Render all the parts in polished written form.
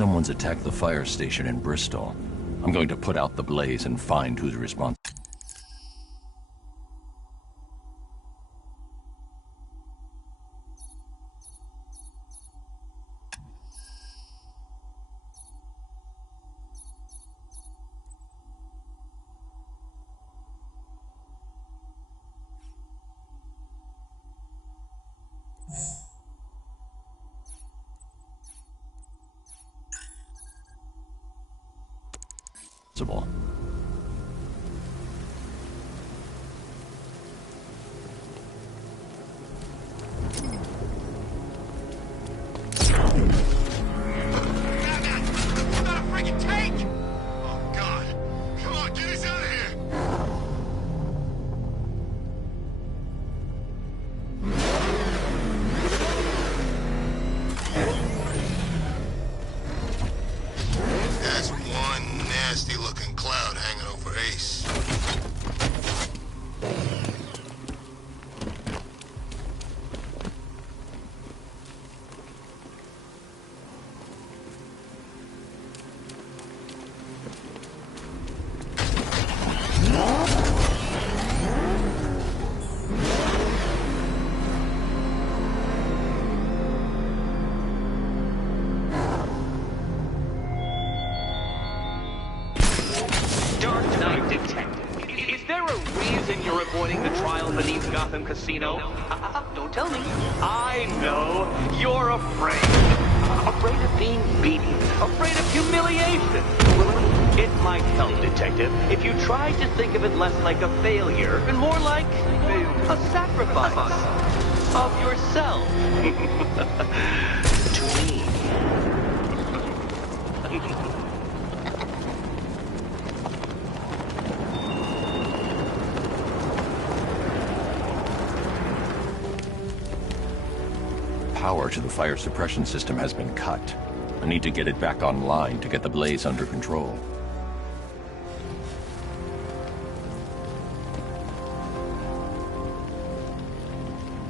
Someone's attacked the fire station in Bristol. I'm going to put out the blaze and find who's responsible. Casino? Don't tell me. I know. You're afraid. Afraid of being beaten. Afraid of humiliation. Well, it might help, Detective, if you tried to think of it less like a failure and more like a sacrifice of yourself. To me. Power to the fire suppression system has been cut. I need to get it back online to get the blaze under control.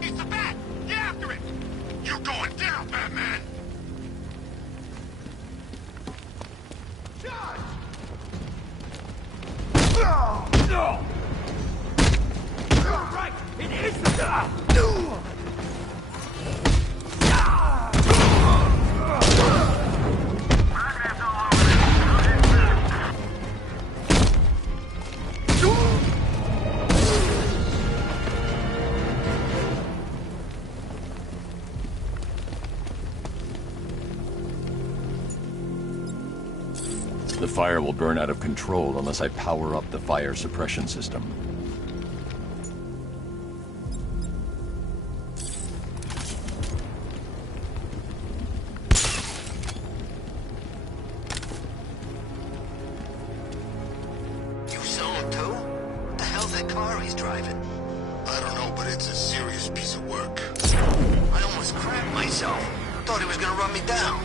It's the bat! Get after it! You're going down, Batman! Charge! No! You're right! It is the... The fire will burn out of control unless I power up the fire suppression system. You saw him too? What the hell's that car he's driving? I don't know, but it's a serious piece of work. I almost crapped myself. Thought he was gonna run me down.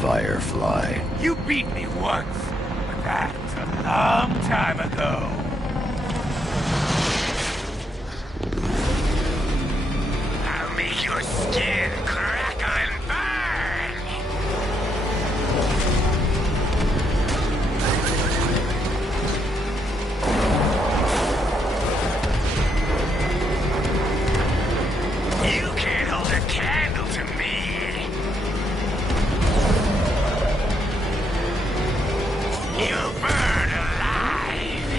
Firefly. You beat me once, but that's a long time ago. I'll make your skin crackle and burn! You can't hold a candle to me! You'll burn alive!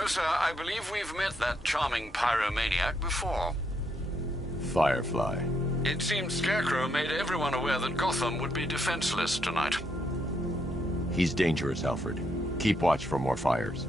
No, sir, I believe we've met that charming pyromaniac before. Firefly. It seems Scarecrow made everyone aware that Gotham would be defenseless tonight. He's dangerous, Alfred. Keep watch for more fires.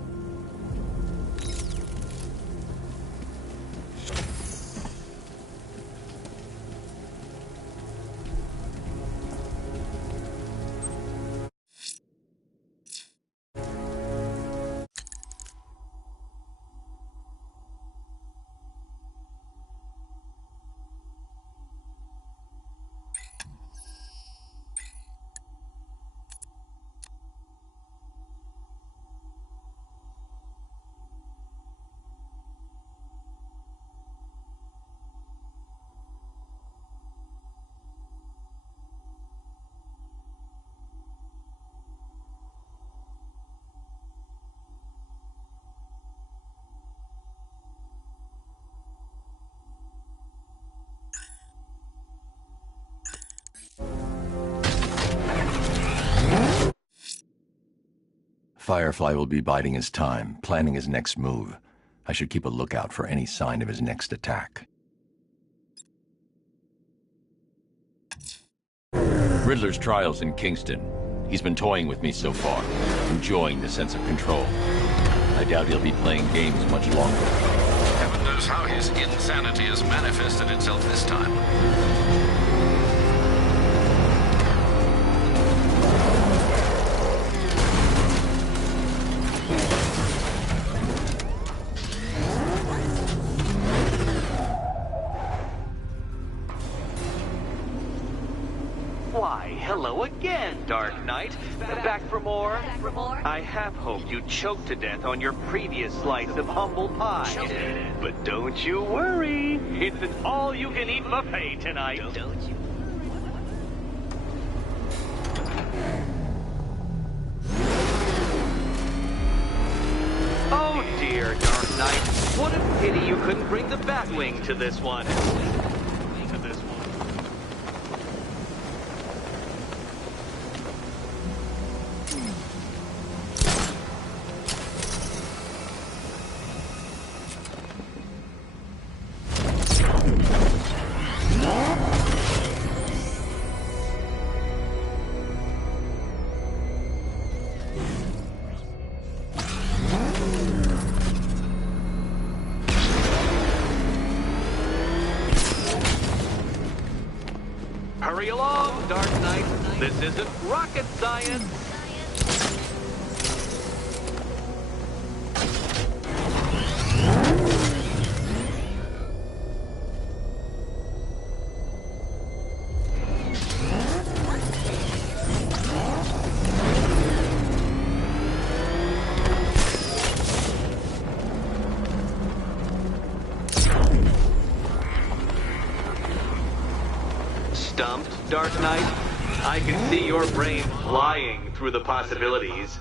Firefly will be biding his time, planning his next move. I should keep a lookout for any sign of his next attack. Riddler's trial's in Kingston. He's been toying with me so far, enjoying the sense of control. I doubt he'll be playing games much longer. Heaven knows how his insanity has manifested itself this time. Why, hello again, Dark Knight. Back for more? I have hoped you'd choke to death on your previous slice of humble pie. But don't you worry. It's an all-you-can-eat buffet tonight. Don't you? Oh dear, Dark Knight. What a pity you couldn't bring the Batwing to this one. Hurry along, Dark Knight. This isn't rocket science. Stumped, Dark Knight? I can see your brain flying through the possibilities.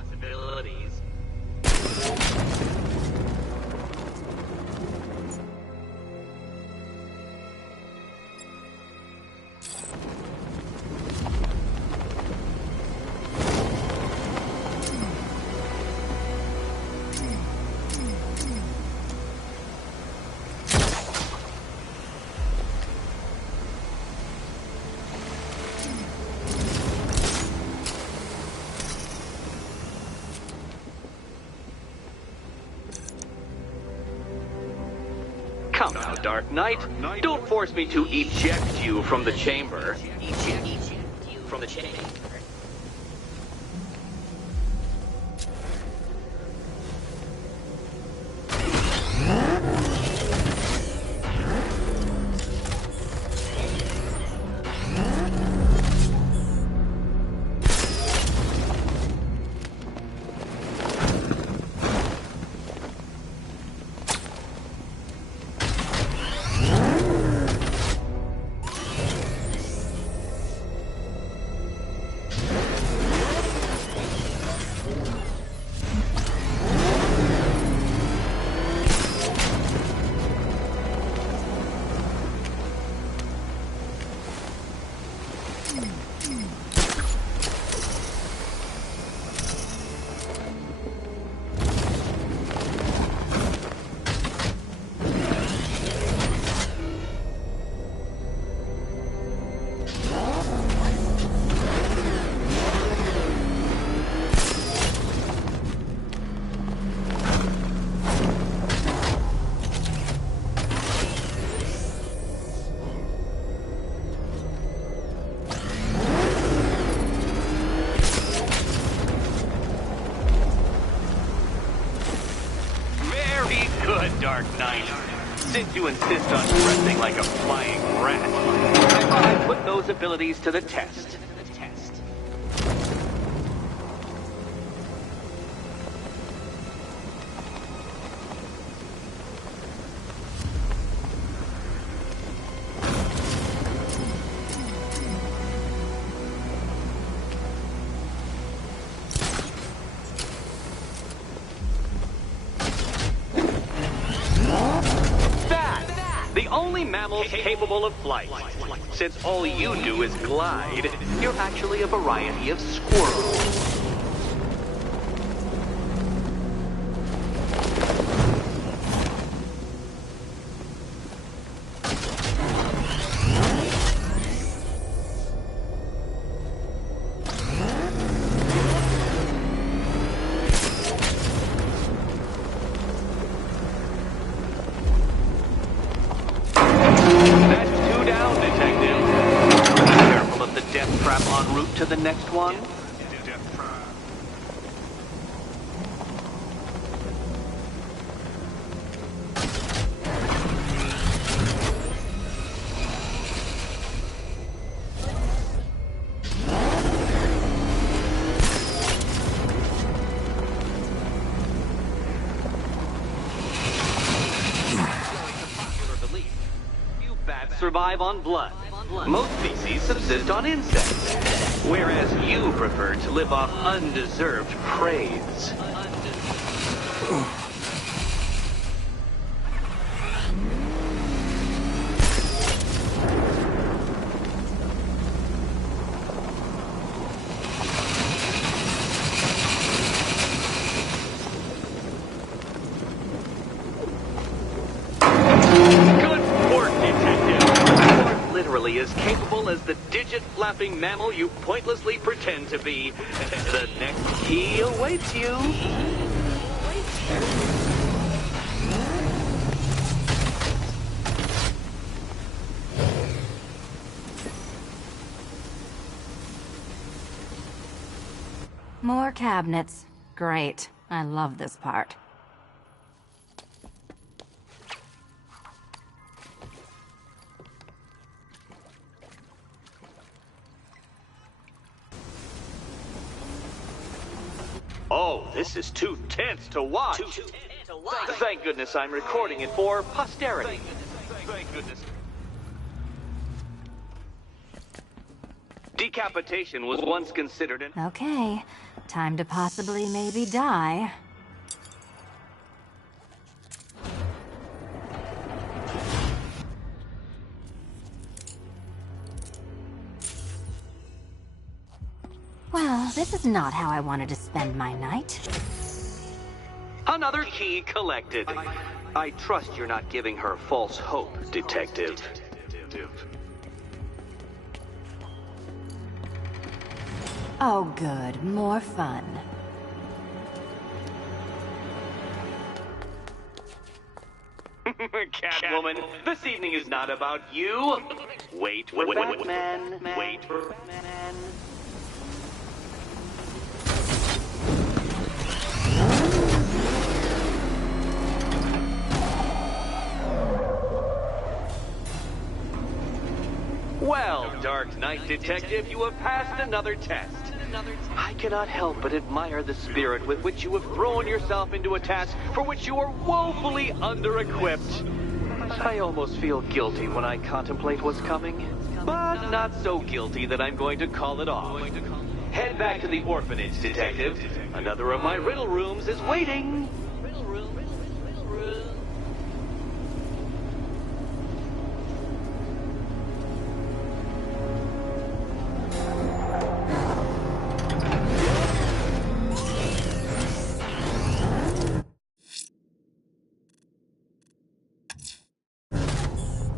Come now, Dark Knight. Don't force me to eject you from the chamber. Eject you from the chamber. Dark Knight. Since you insist on dressing like a flying rat, I thought I'd put those abilities to the test. The only mammal capable of flight. Since all you do is glide, you're actually a variety of squirrels. To the next one. You bats survive on blood. Most species subsist on insects, whereas you prefer to live off undeserved praise. As capable as the digit-flapping mammal you pointlessly pretend to be. The next key awaits you. More cabinets. Great. I love this part. Oh, this is too tense to watch. Thank goodness I'm recording it for posterity. Thank goodness. Decapitation was once considered an... Okay. Time to possibly maybe die. Well, this is not how I wanted to spend my night. Another key collected. I trust you're not giving her false hope, Detective. Oh, good. More fun. Catwoman, this evening is not about you. Wait for Batman. Wait for Batman. Well, Dark Knight Detective, you have passed another test. I cannot help but admire the spirit with which you have thrown yourself into a task for which you are woefully under-equipped. I almost feel guilty when I contemplate what's coming, but not so guilty that I'm going to call it off. Head back to the orphanage, Detective. Another of my riddle rooms is waiting.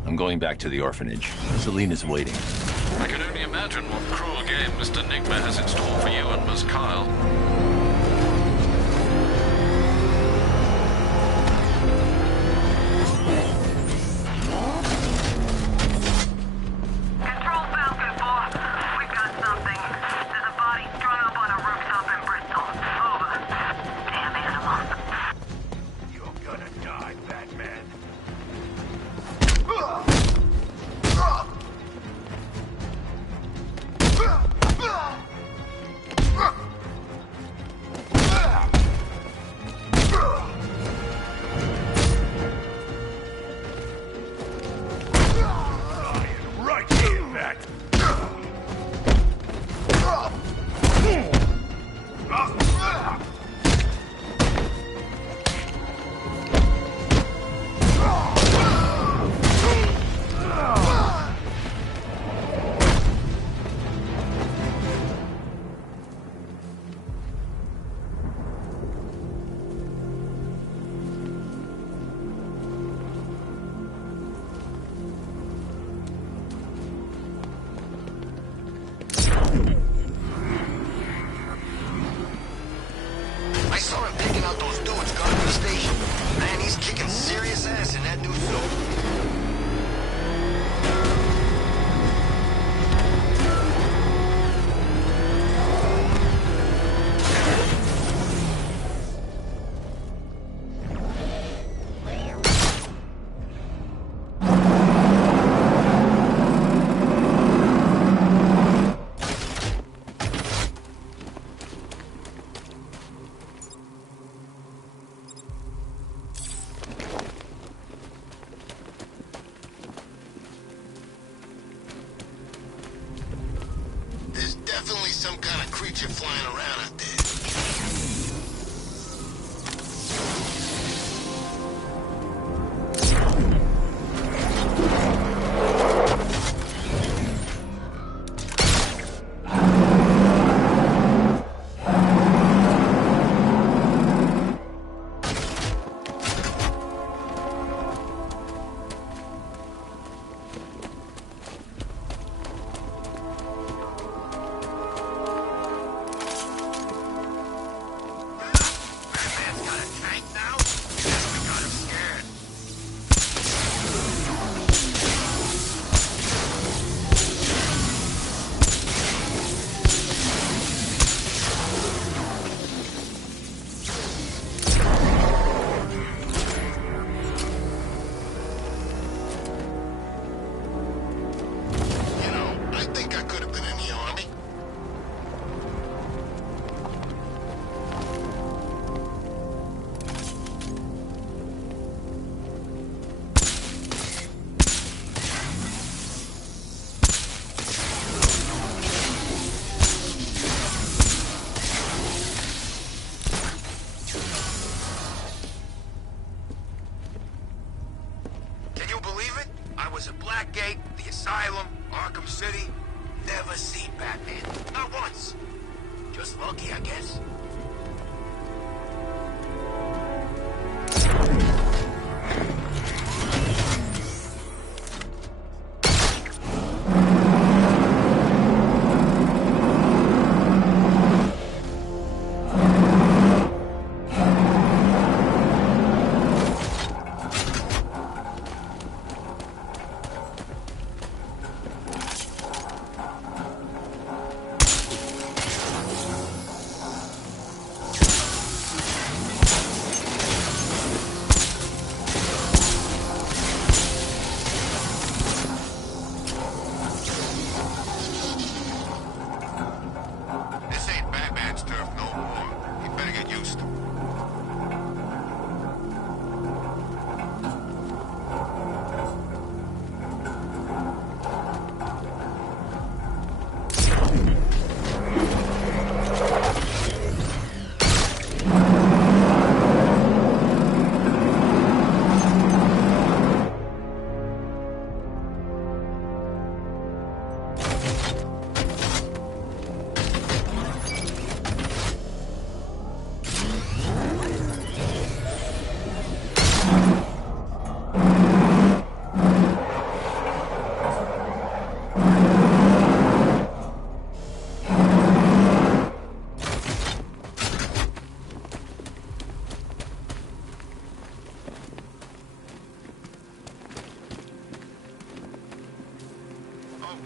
I'm going back to the orphanage. Selena's waiting. I can only imagine what cruel game Mr. Nigma has in store for you and Miss Kyle. Control Falcon 4. We've got something. There's a body strung up on a rooftop in Bristol. Over. Damn animal. You're gonna die, Batman. I saw him picking out those dudes guarding the station. Man, he's kicking serious ass in that new suit. There's definitely some kind of creature flying around out there. Blackgate, the Asylum, Arkham City. Never seen Batman. Not once. Just lucky, I guess.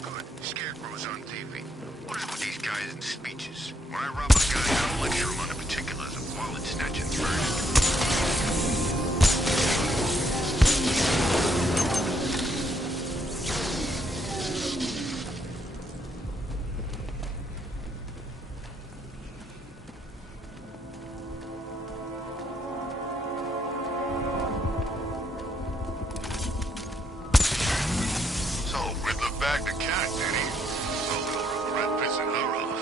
Good. Scarecrow's on TV. What is with these guys and speeches? When I rob a guy, I don't lecture him on the particulars of wallet snatching first. Back to cat, did he? Oh, he'll regret pissing her off.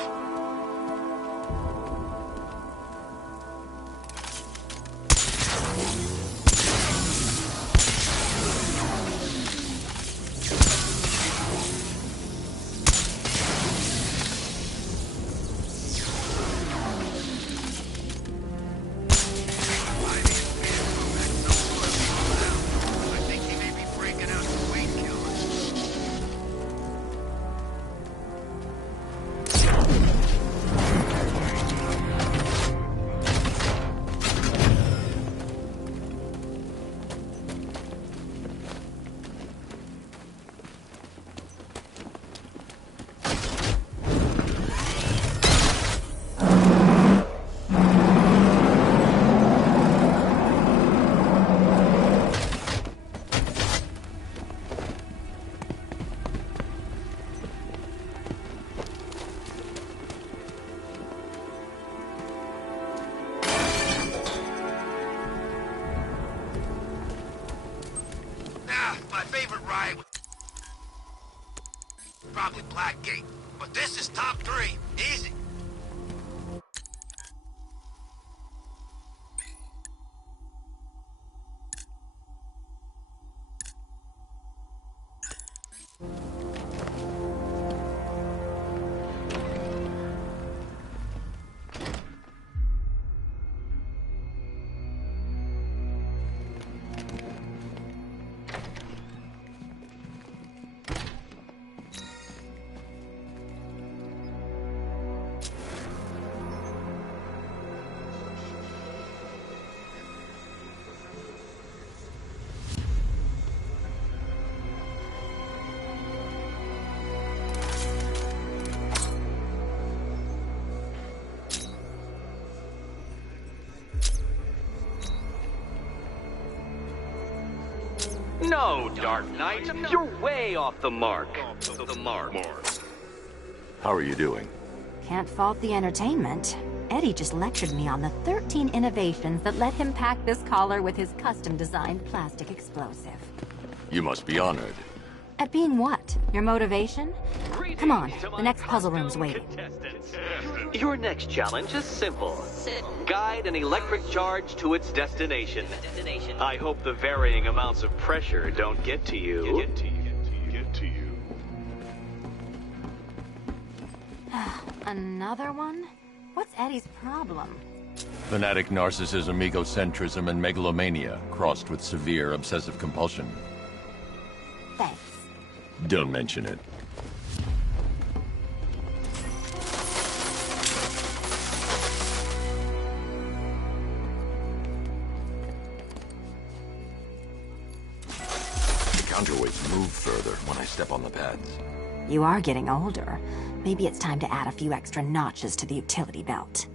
probably Blackgate. But this is top 3. Easy. No, Dark Knight, you're way off the mark. How are you doing? Can't fault the entertainment. Eddie just lectured me on the 13 innovations that let him pack this collar with his custom-designed plastic explosive. You must be honored. At being what? Your motivation? Come on, the next puzzle room's waiting. Your next challenge is simple. Guide an electric charge to its destination. I hope the varying amounts of pressure don't get to you. Another one? What's Eddie's problem? Fanatic narcissism, egocentrism, and megalomania, crossed with severe obsessive compulsion. Thanks. Don't mention it. The counterweights move further when I step on the pads. You are getting older. Maybe it's time to add a few extra notches to the utility belt.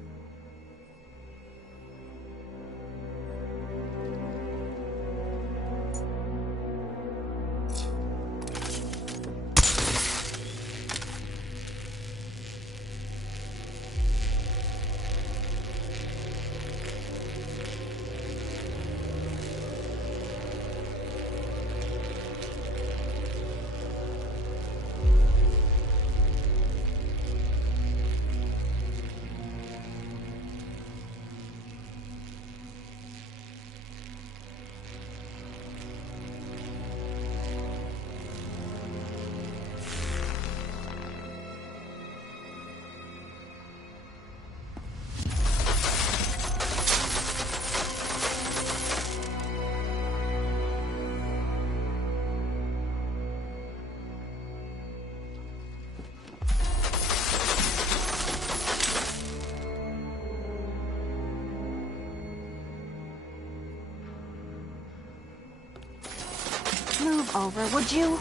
Move over, would you?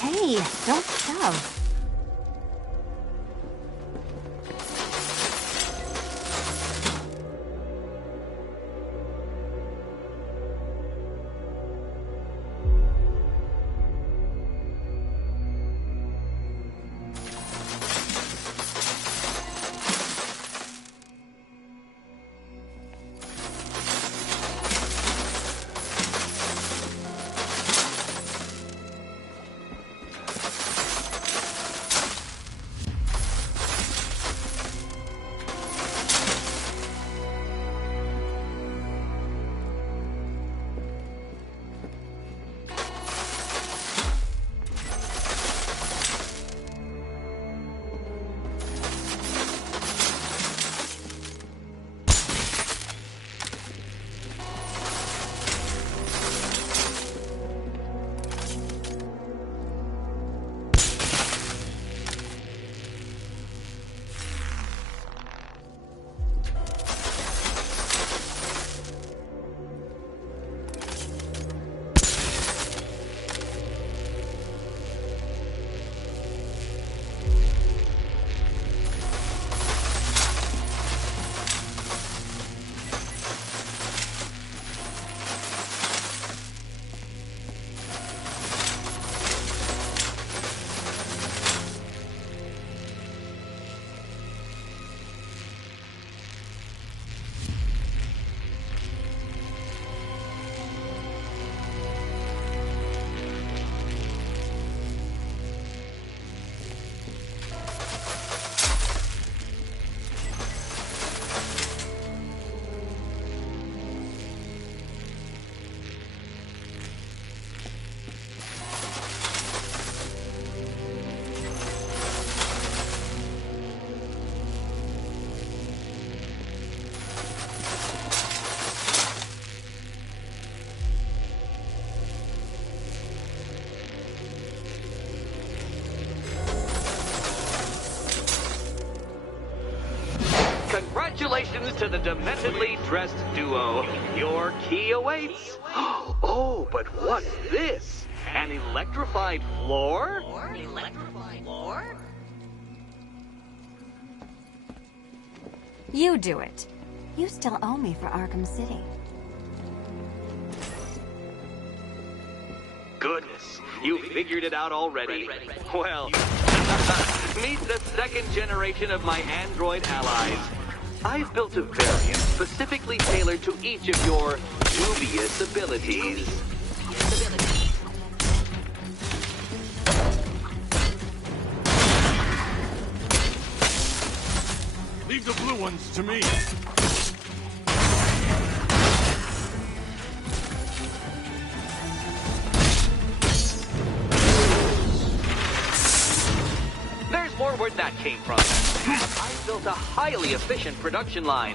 Hey, don't shove. Greetings to the dementedly dressed duo. Your key awaits. Oh, but what's this? An electrified floor? You do it. You still owe me for Arkham City. Goodness, you figured it out already. Well, meet the second generation of my android allies. I've built a variant specifically tailored to each of your dubious abilities. Leave the blue ones to me. There's more where that came from. I built a highly efficient production line.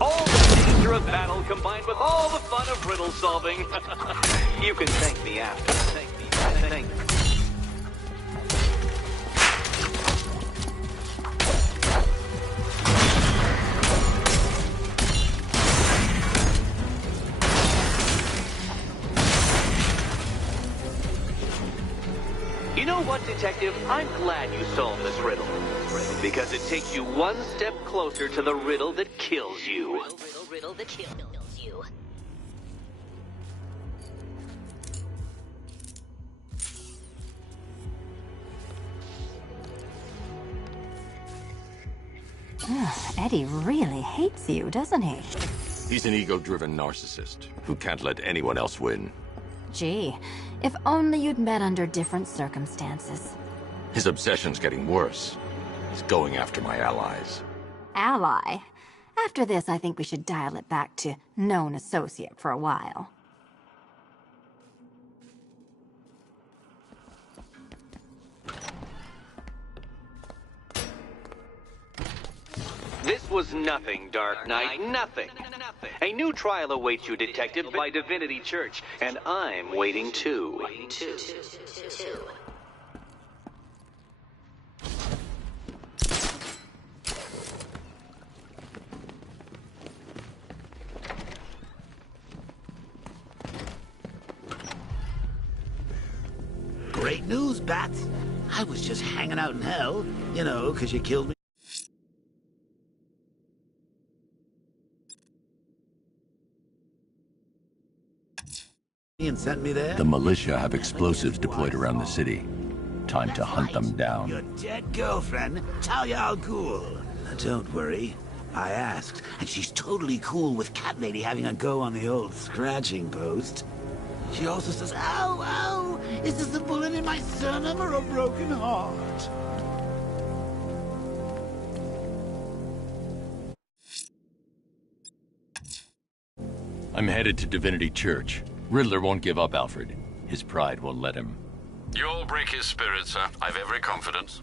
All the danger of battle combined with all the fun of riddle solving. You can thank me after. Thank me. You know what, Detective? I'm glad you solved this riddle. Because it takes you one step closer to the riddle that kills you. Riddle that kills you. Eddie really hates you, doesn't he? He's an ego-driven narcissist who can't let anyone else win. Gee, if only you'd met under different circumstances. His obsession's getting worse. He's going after my allies. Ally? After this, I think we should dial it back to known associate for a while. This was nothing, Dark Knight, nothing. A new trial awaits you, Detective, by Divinity Church, and I'm waiting too. Great news, Bats. I was just hanging out in hell, you know, 'cause you killed me. And sent me there? The militia have explosives deployed around the city. Time to hunt them down. Your dead girlfriend, Talia al Ghul. Don't worry. I asked, and she's totally cool with Cat Lady having a go on the old scratching post. She also says, ow, ow, is this a bullet in my sternum or a broken heart? I'm headed to Divinity Church. Riddler won't give up, Alfred. His pride won't let him. You'll break his spirit, sir. I've every confidence.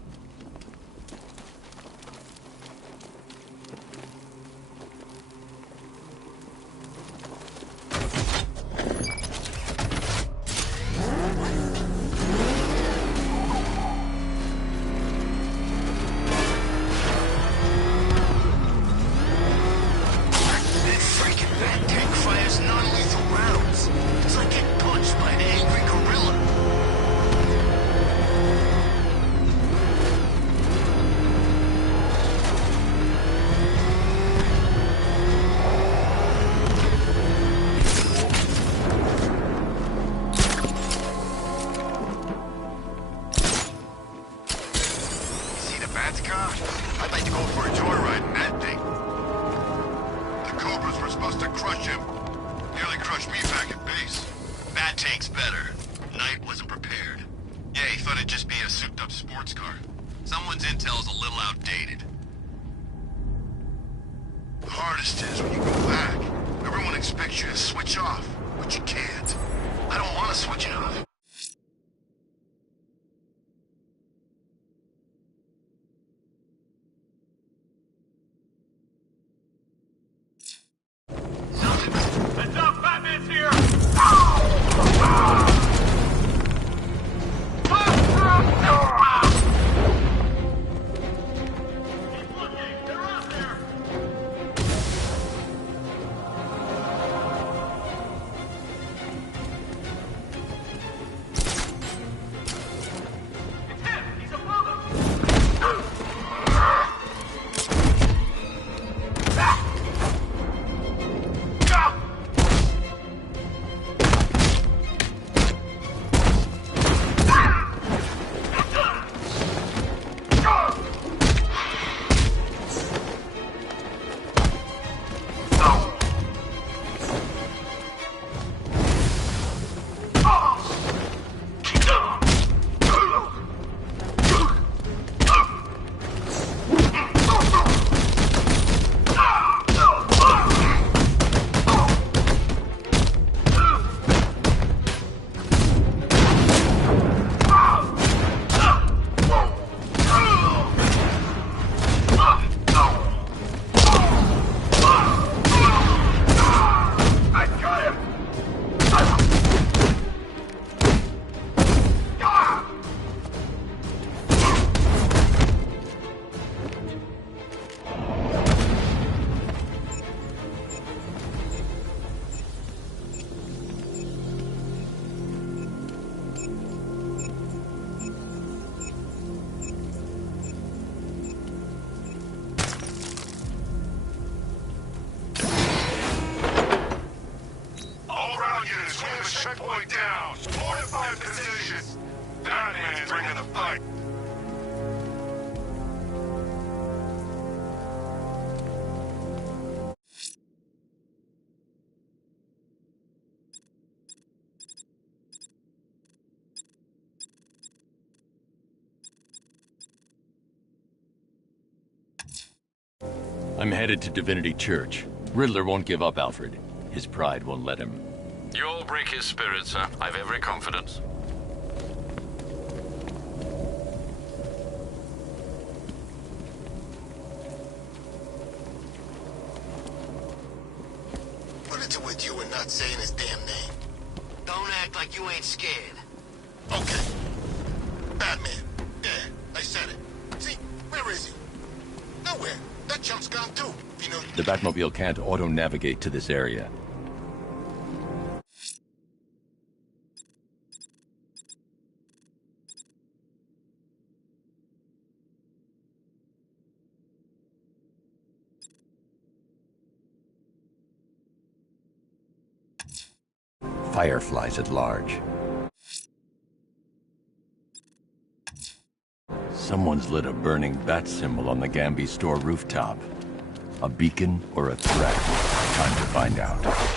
I'd like to go for a joyride in that thing. The Cobras were supposed to crush him. Nearly crushed me back at base. Bat tank's better. Knight wasn't prepared. Yeah, he thought it'd just be a souped-up sports car. Someone's intel's a little outdated. The hardest is when you go back. Everyone expects you to switch off, but you can't. I don't want to switch it off. Enough! Batman's here! I'm headed to Divinity Church. Riddler won't give up, Alfred. His pride won't let him. You'll break his spirit, sir. I've every confidence. What is it with you and not saying his damn name? Don't act like you ain't scared. Okay. Batman. Yeah, I said it. See, where is he? Nowhere. That chump's gone too. You know. The Batmobile can't auto-navigate to this area. Fireflies at large. Someone's lit a burning bat symbol on the Gambi store rooftop. A beacon or a threat? Time to find out.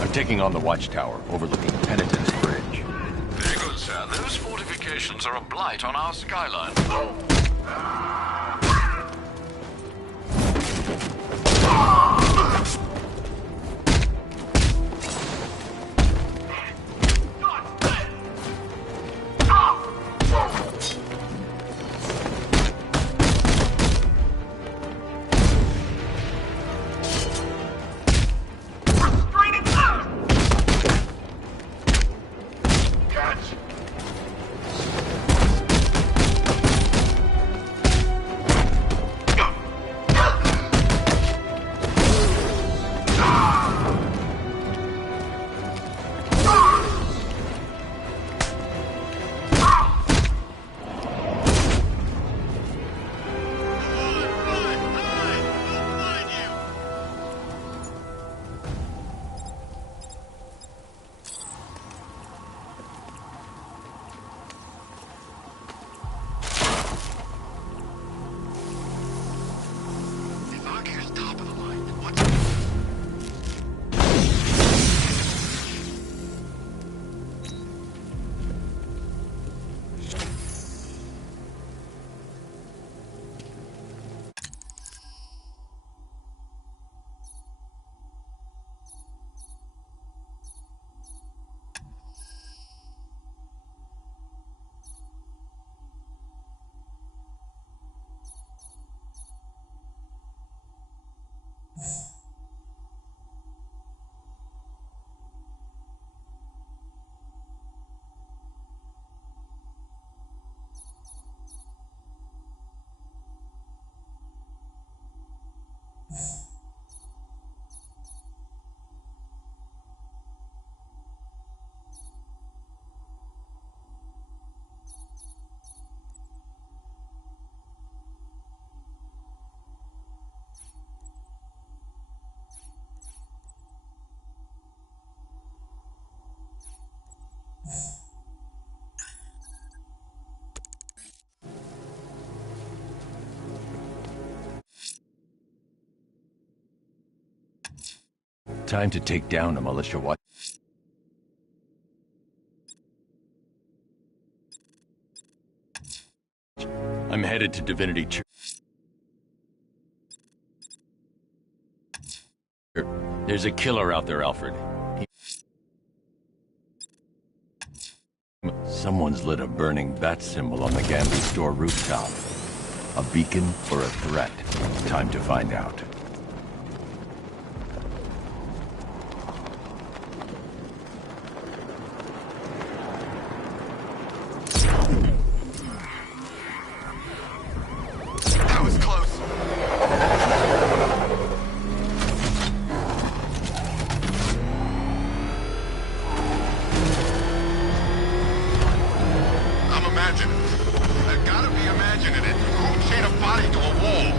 I'm taking on the watchtower overlooking Penitence Bridge. Very good, sir. Those fortifications are a blight on our skyline. Time to take down a militia watch. I'm headed to Divinity Church. There's a killer out there, Alfred. Someone's lit a burning bat symbol on the Gambi store rooftop. A beacon or a threat? Time to find out. That was close. I'm imagining. I gotta be imagining it. Who chained a body to a wall?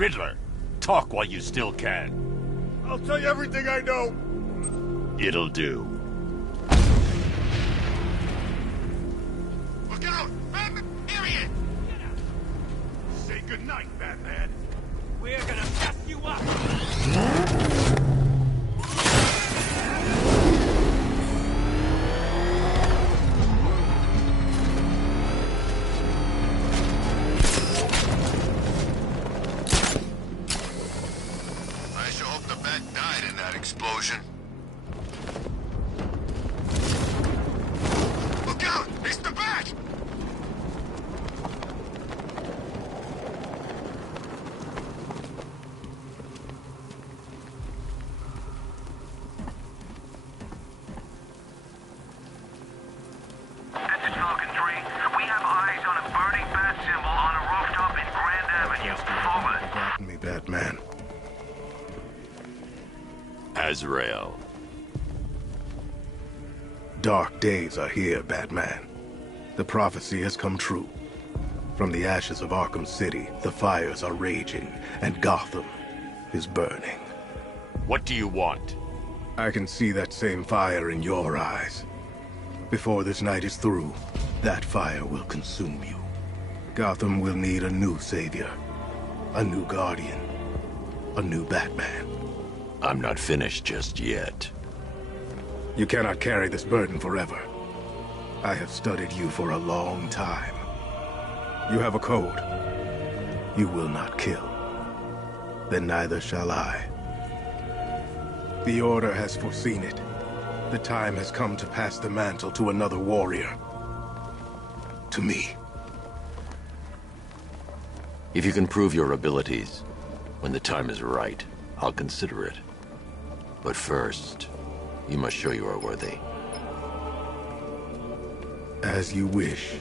Riddler, talk while you still can. I'll tell you everything I know. It'll do. Look out! Batman! Here he is! Say goodnight, Batman. We're gonna mess you up! I sure hope the bat died in that explosion. Look out! It's the bat! This is Falcon 3. We have eyes on a burning bat symbol on a rooftop in Grand Avenue. Over. Forgotten me, Batman. Azrael. Dark days are here, Batman. The prophecy has come true. From the ashes of Arkham City, the fires are raging, and Gotham is burning. What do you want? I can see that same fire in your eyes. Before this night is through, that fire will consume you. Gotham will need a new savior, a new guardian, a new Batman. I'm not finished just yet. You cannot carry this burden forever. I have studied you for a long time. You have a code. You will not kill. Then neither shall I. The Order has foreseen it. The time has come to pass the mantle to another warrior. To me. If you can prove your abilities, when the time is right, I'll consider it. But first, you must show you are worthy. As you wish.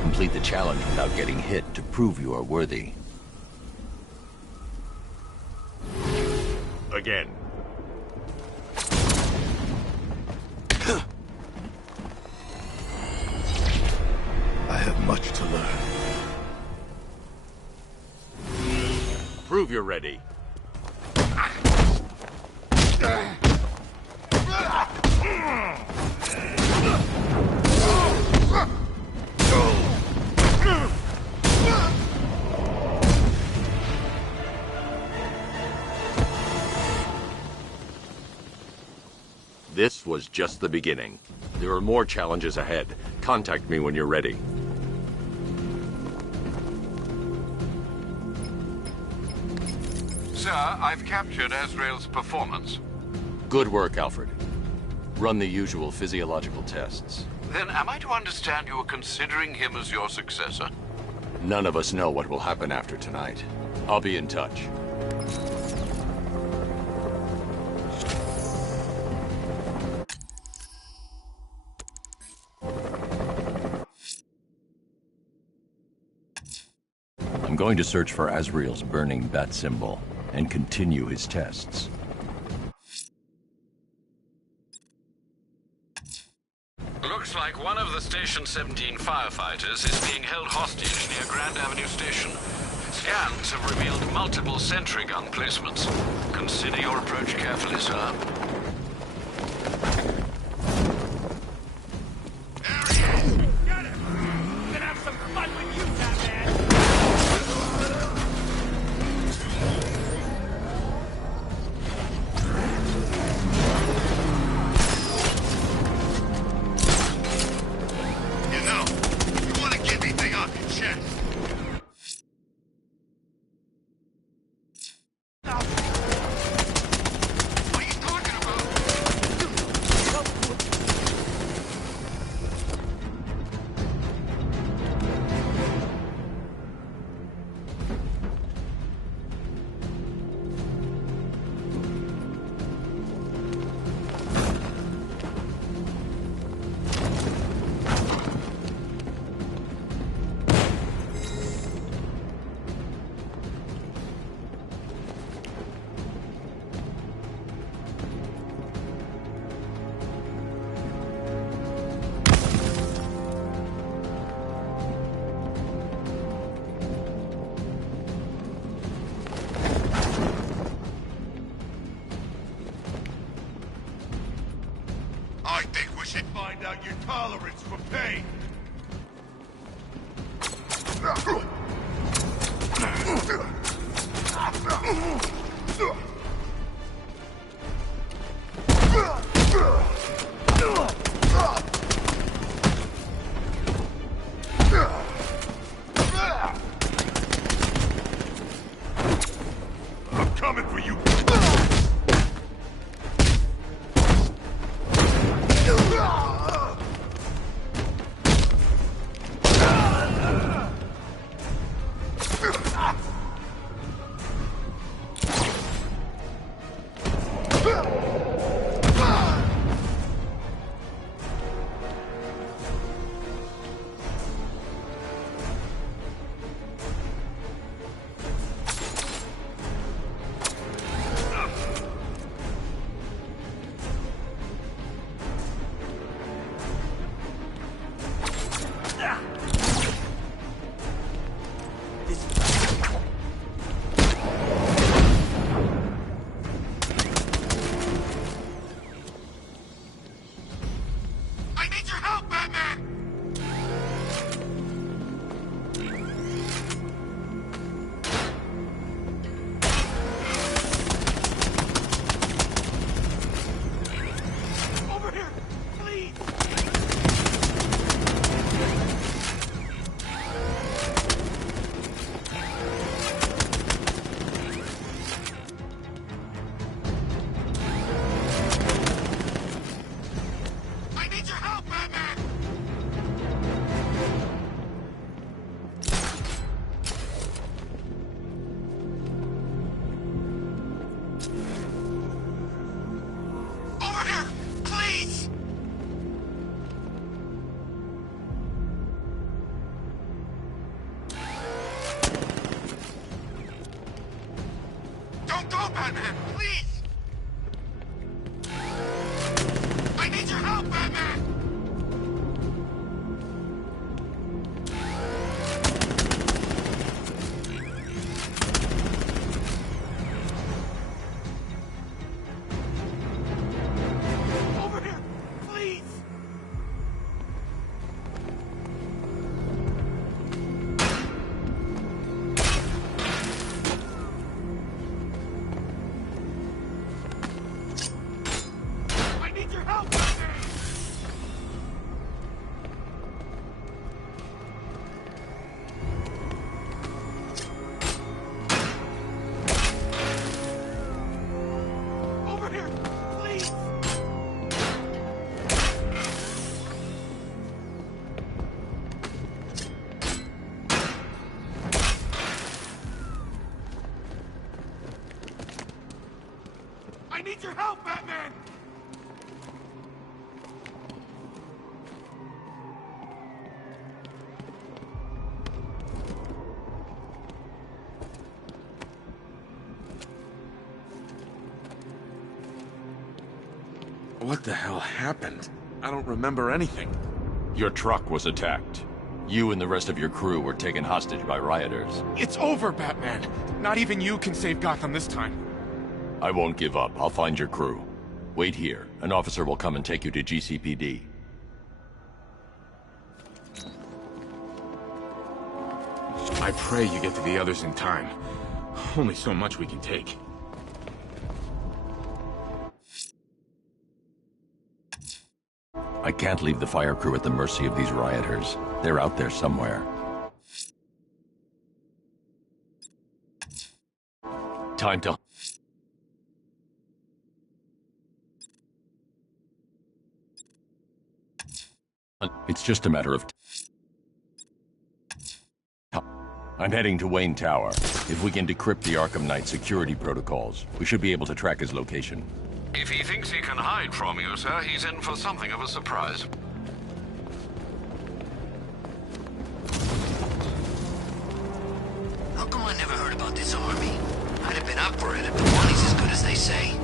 Complete the challenge without getting hit to prove you are worthy. Again. I have much to learn. Prove you're ready. This was just the beginning. There are more challenges ahead. Contact me when you're ready. Sir, I've captured Azrael's performance. Good work, Alfred. Run the usual physiological tests. Then am I to understand you are considering him as your successor? None of us know what will happen after tonight. I'll be in touch. I'm going to search for Azrael's burning bat symbol and continue his tests. Looks like one of the Station 17 firefighters is being held hostage near Grand Avenue Station. Scans have revealed multiple sentry gun placements. Consider your approach carefully, sir. Got it! Gonna have some fun with you, Batman! You know, you want to get anything off your chest. What are you talking about? I think we should find out your tolerance for pain. I'm coming for you. I need your help, Batman! Over here, please! I need your help, Batman! Over here, please! Don't go, Batman! Please! I need your help, Batman! Over here, please! I need your help, Batman! Over here, please! I need your help, Batman! What the hell happened? I don't remember anything. Your truck was attacked. You and the rest of your crew were taken hostage by rioters. It's over, Batman. Not even you can save Gotham this time. I won't give up. I'll find your crew. Wait here. An officer will come and take you to GCPD. I pray you get to the others in time. Only so much we can take. I can't leave the fire crew at the mercy of these rioters. They're out there somewhere. Time to... It's just a matter of... I'm heading to Wayne Tower. If we can decrypt the Arkham Knight security protocols, we should be able to track his location. If he thinks he can hide from you, sir, he's in for something of a surprise. How come I never heard about this army? I'd have been up for it if the money's as good as they say.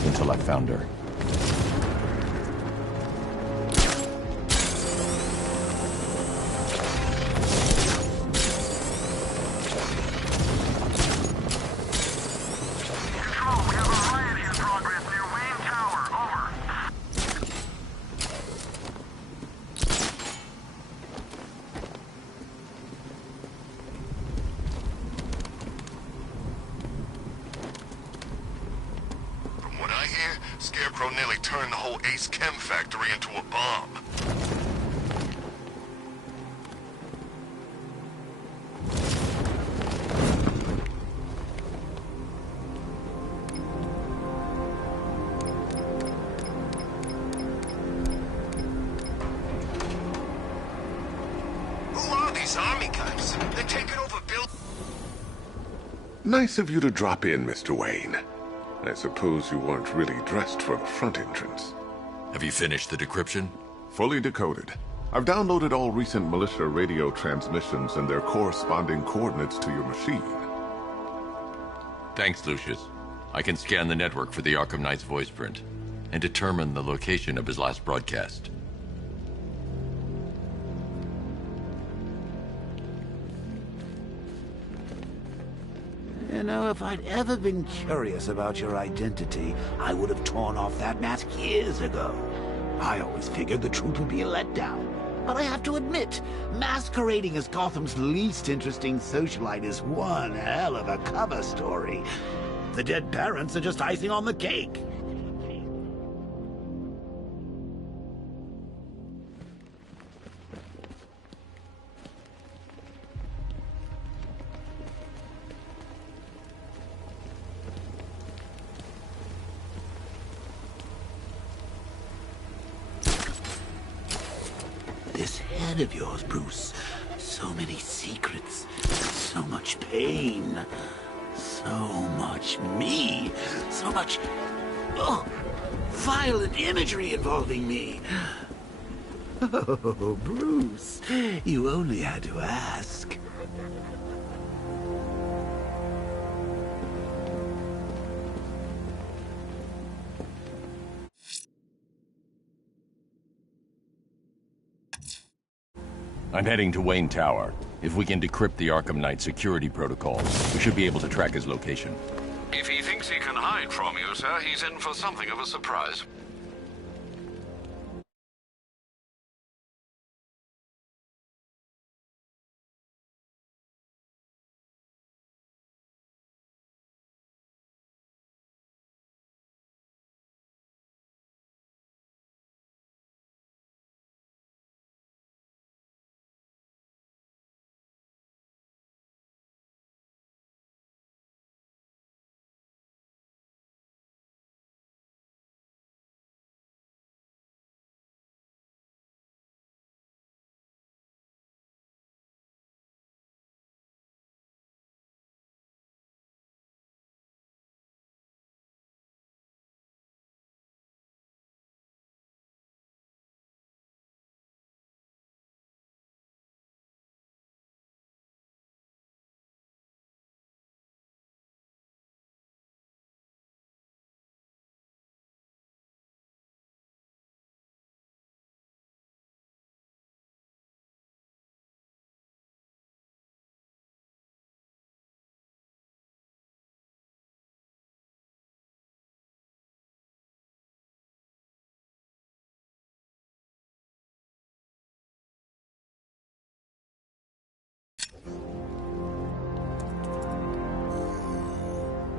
leave until I've found her. Scarecrow nearly turned the whole Ace Chem factory into a bomb. Who are these army guys? They're taking over buildings. Nice of you to drop in, Mr. Wayne. I suppose you weren't really dressed for the front entrance. Have you finished the decryption? Fully decoded. I've downloaded all recent militia radio transmissions and their corresponding coordinates to your machine. Thanks, Lucius. I can scan the network for the Arkham Knight's voice print and determine the location of his last broadcast. You know, if I'd ever been curious about your identity, I would have torn off that mask years ago. I always figured the truth would be a letdown. But I have to admit, masquerading as Gotham's least interesting socialite is one hell of a cover story. The dead parents are just icing on the cake. This head of yours, Bruce. So many secrets. So much pain. So much me. So much... oh, violent imagery involving me. Oh, Bruce. You only had to ask. I'm heading to Wayne Tower. If we can decrypt the Arkham Knight security protocols, we should be able to track his location. If he thinks he can hide from you, sir, he's in for something of a surprise.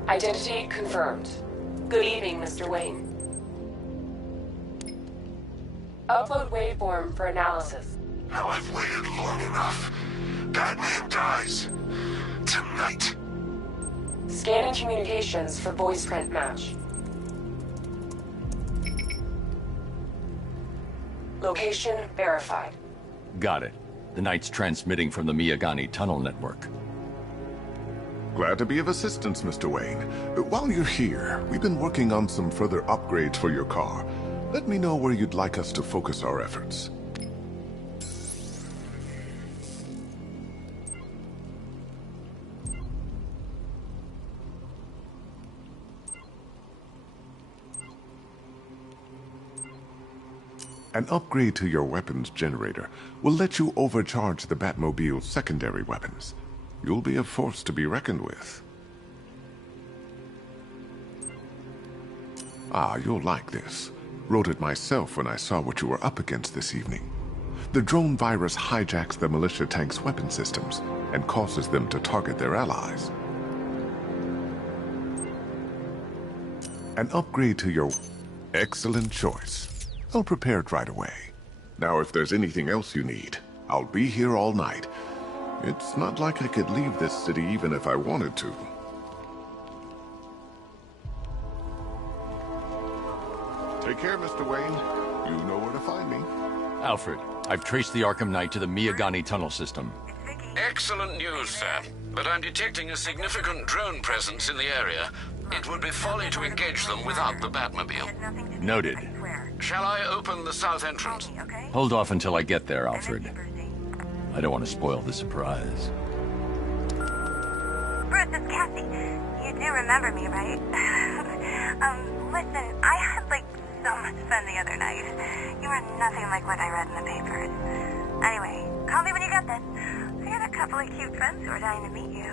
Identity confirmed. Good evening, Mr. Wayne. Upload waveform for analysis. Now I've waited long enough. Batman dies. Tonight. Scanning communications for voice print match. Location verified. Got it. The Knight's transmitting from the Miyagani tunnel network. Glad to be of assistance, Mr. Wayne. While you're here, we've been working on some further upgrades for your car. Let me know where you'd like us to focus our efforts. An upgrade to your weapons generator will let you overcharge the Batmobile's secondary weapons. You'll be a force to be reckoned with. Ah, you'll like this. Wrote it myself when I saw what you were up against this evening. The drone virus hijacks the militia tank's weapon systems and causes them to target their allies. An upgrade to your... Excellent choice. I'll prepare it right away. Now, if there's anything else you need, I'll be here all night. It's not like I could leave this city even if I wanted to. Take care, Mr. Wayne. You know where to find me. Alfred, I've traced the Arkham Knight to the Miyagani tunnel system. Excellent news, sir. But I'm detecting a significant drone presence in the area. It would be folly to engage them without the Batmobile. Noted. Shall I open the south entrance? Hold off until I get there, Alfred. I don't want to spoil the surprise. Bruce, it's Cassie. You do remember me, right? Listen, I had, so much fun the other night. You are nothing like what I read in the papers. Anyway, call me when you get this. I got a couple of cute friends who are dying to meet you.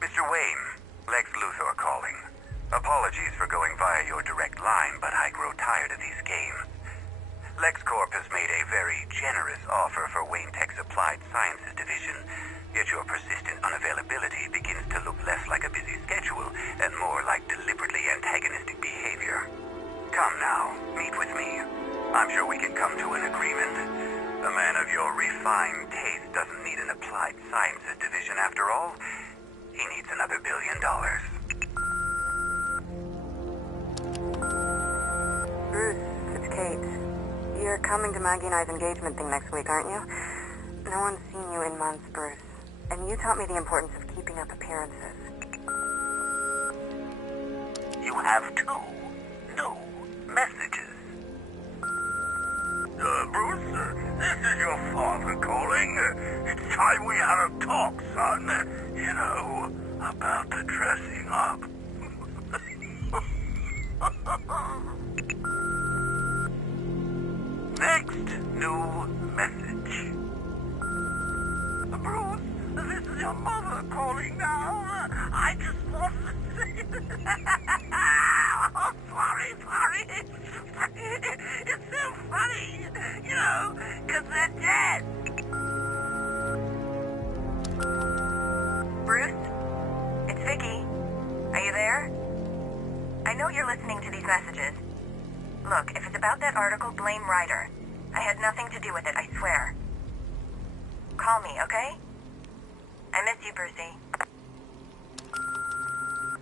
Mr. Wayne, Lex Luthor calling. Apologies for going via your direct line, but I grow tired of these games. LexCorp has made a very generous offer for Wayne Tech's Applied Sciences division, yet your persistent unavailability begins to look less like a busy schedule and more like deliberately antagonistic behavior. Come now, meet with me. I'm sure we can come to an agreement. A man of your refined taste doesn't need an Applied Sciences division after all. He needs another $1 billion. Bruce, it's Kate. You're coming to Maggie and I's engagement thing next week, aren't you? No one's seen you in months, Bruce. And you taught me the importance of keeping up appearances. You have two new messages. Bruce, this is your father calling. It's time we had a talk, son. You know, about the dressing up. Next new message. Bruce, this is your mother calling now. I just want to say... Oh, sorry. It's so funny, you know, because they're dead. Bruce? It's Vicky. Are you there? I know you're listening to these messages. Look, if it's about that article, blame Ryder. I had nothing to do with it, I swear. Call me, okay? I miss you, Brucey.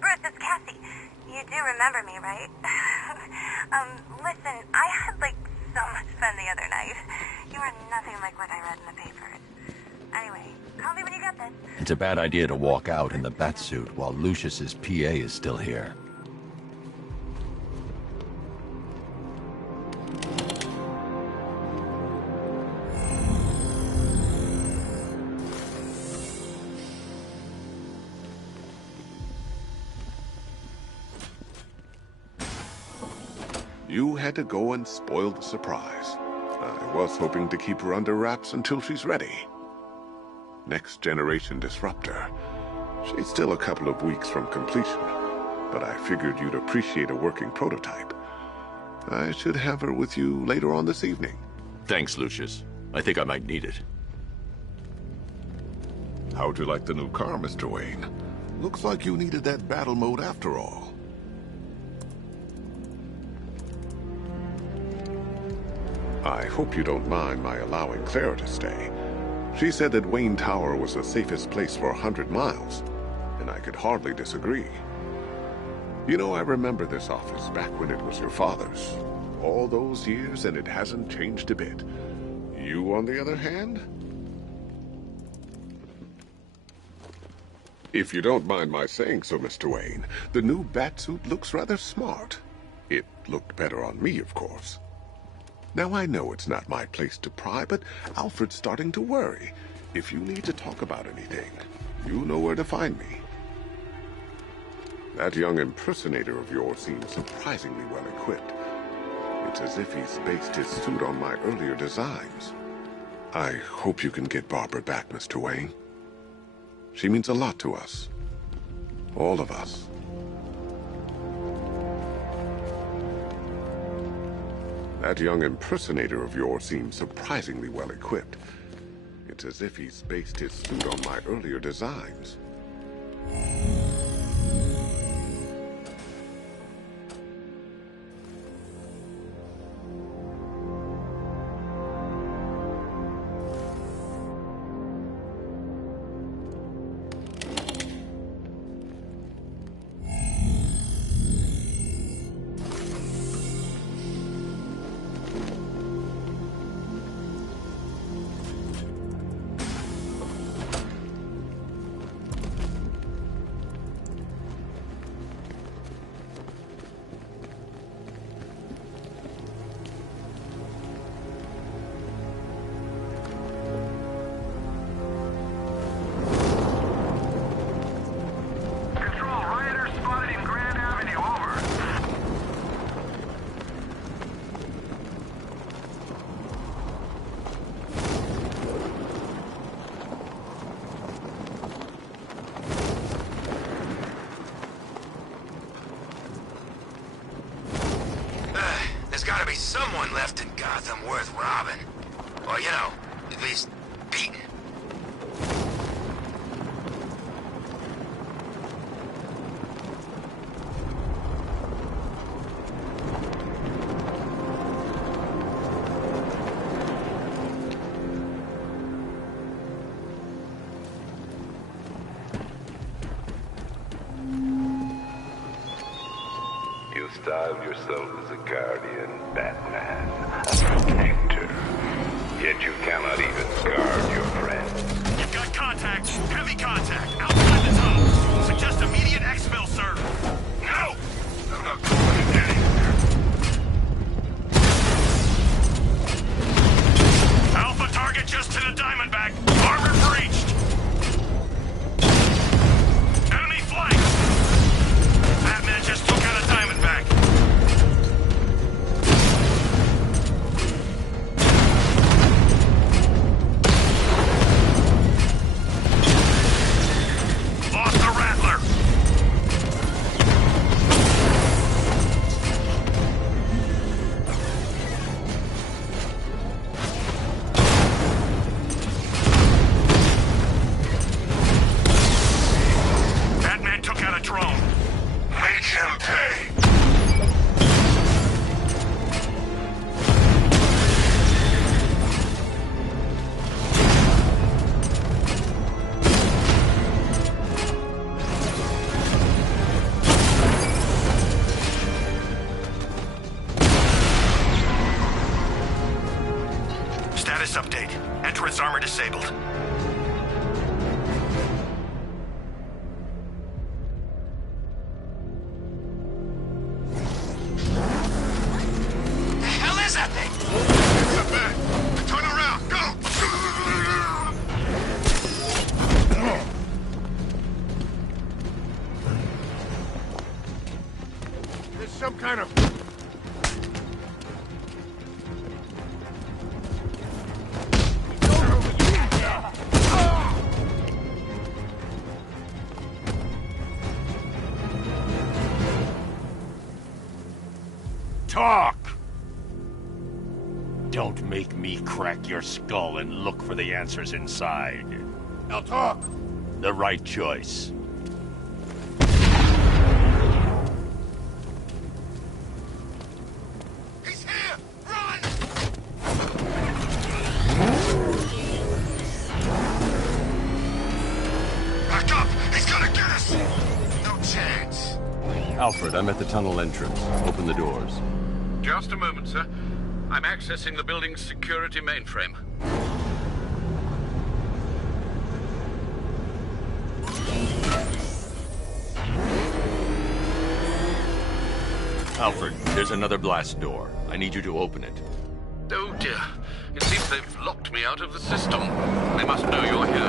Bruce, it's Cassie. You do remember me, right? Listen, I had, so much fun the other night. You are nothing like what I read in the papers. Anyway, call me when you get this. It's a bad idea to walk out in the Batsuit while Lucius's PA is still here. You had to go and spoil the surprise. I was hoping to keep her under wraps until she's ready. Next generation disruptor. She's still a couple of weeks from completion, but I figured you'd appreciate a working prototype. I should have her with you later on this evening. Thanks, Lucius. I think I might need it. How'd you like the new car, Mr. Wayne? Looks like you needed that battle mode after all. I hope you don't mind my allowing Clara to stay. She said that Wayne Tower was the safest place for 100 miles, and I could hardly disagree. You know, I remember this office back when it was your father's. All those years, and it hasn't changed a bit. You, on the other hand? If you don't mind my saying so, Mr. Wayne, the new Batsuit looks rather smart. It looked better on me, of course. Now, I know it's not my place to pry, but Alfred's starting to worry. If you need to talk about anything, you know where to find me. That young impersonator of yours seems surprisingly well equipped. It's as if he's based his suit on my earlier designs. I hope you can get Barbara back, Mr. Wayne. She means a lot to us. All of us. That young impersonator of yours seems surprisingly well equipped. It's as if he's based his suit on my earlier designs. Someone left in Gotham worth robbing. Or, you know, at least beating. You style yourself as a guardian, Batman, a protector. Yet you cannot even guard your friends. You've got contact, heavy contact, outside the tunnel. Suggest immediate exfil, sir. No! I'm not going anywhere. Alpha target just to the Diamondback. Armor breached. Enemy flank. Batman just took out a Diamondback. Lost the Rattler. Batman took out a drone. Make him pay! Status update. Entrance armor disabled. The hell is that thing? Get back! Turn around! Go! There's some kind of... Talk! Don't make me crack your skull and look for the answers inside. Now talk! The right choice. He's here! Run! Back up! He's gonna get us! No chance. Alfred, I'm at the tunnel entrance. Open the doors. Just a moment, sir. I'm accessing the building's security mainframe. Alfred, there's another blast door. I need you to open it. Oh dear. It seems they've locked me out of the system. They must know you're here.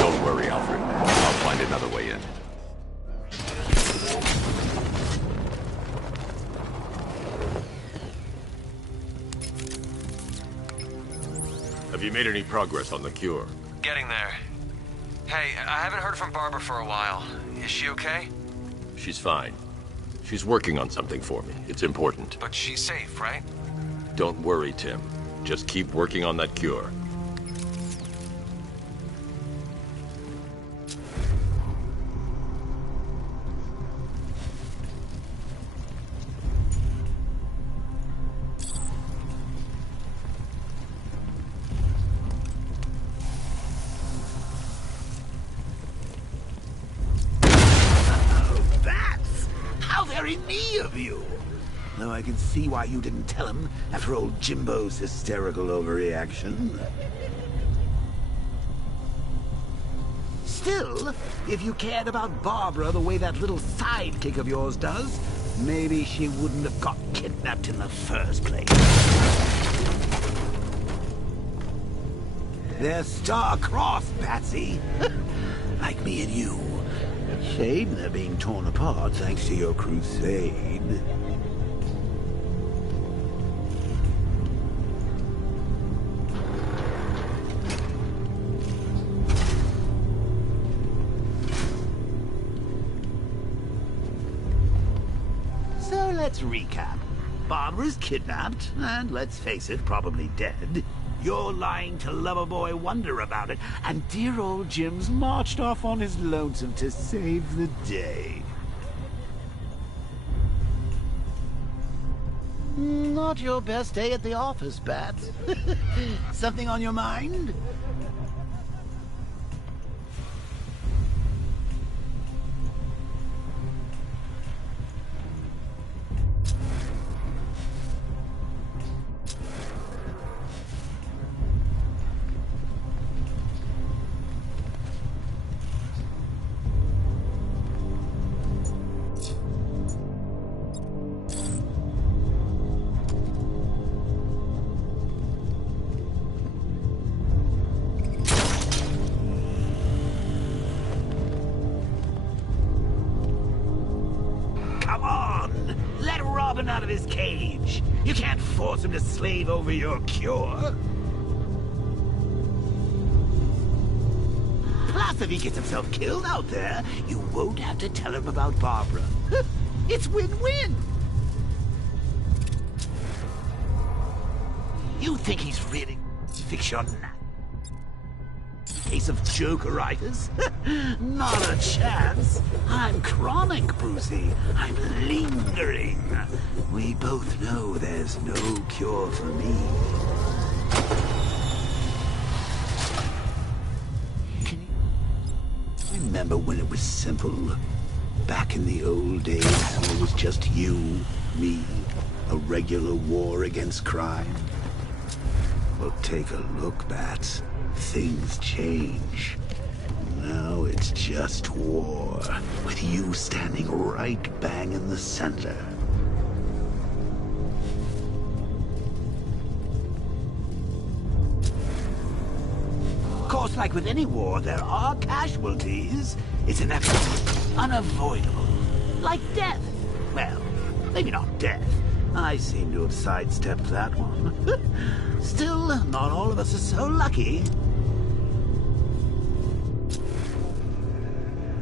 Don't worry, Alfred. I'll find another way in. Have you made any progress on the cure? Getting there. Hey, I haven't heard from Barbara for a while. Is she okay? She's fine. She's working on something for me. It's important. But she's safe, right? Don't worry, Tim. Just keep working on that cure. Of you. Though I can see why you didn't tell him after old Jimbo's hysterical overreaction. Still, if you cared about Barbara the way that little sidekick of yours does, maybe she wouldn't have got kidnapped in the first place. They're star-crossed, Patsy. Like me and you. Shame they're being torn apart thanks to your crusade. So let's recap. Barbara's kidnapped, and let's face it, probably dead. You're lying to Loverboy Wonder about it, and dear old Jim's marched off on his lonesome to save the day. Not your best day at the office, Bats. Something on your mind? Out of his cage. You can't force him to slave over your cure. Plus, if he gets himself killed out there, you won't have to tell him about Barbara. It's win-win. You think he's really fiction? Case of Jokeritis? Not a chance. I'm chronic, Brucey. I'm lingering. We both know there's no cure for me. Can you remember when it was simple? Back in the old days when it was just you, me, a regular war against crime? Well, take a look, Bats. Things change. Now it's just war, with you standing right bang in the center. Of course, like with any war, there are casualties. It's inevitable, unavoidable. Like death. Well, maybe not death. I seem to have sidestepped that one. Still, not all of us are so lucky.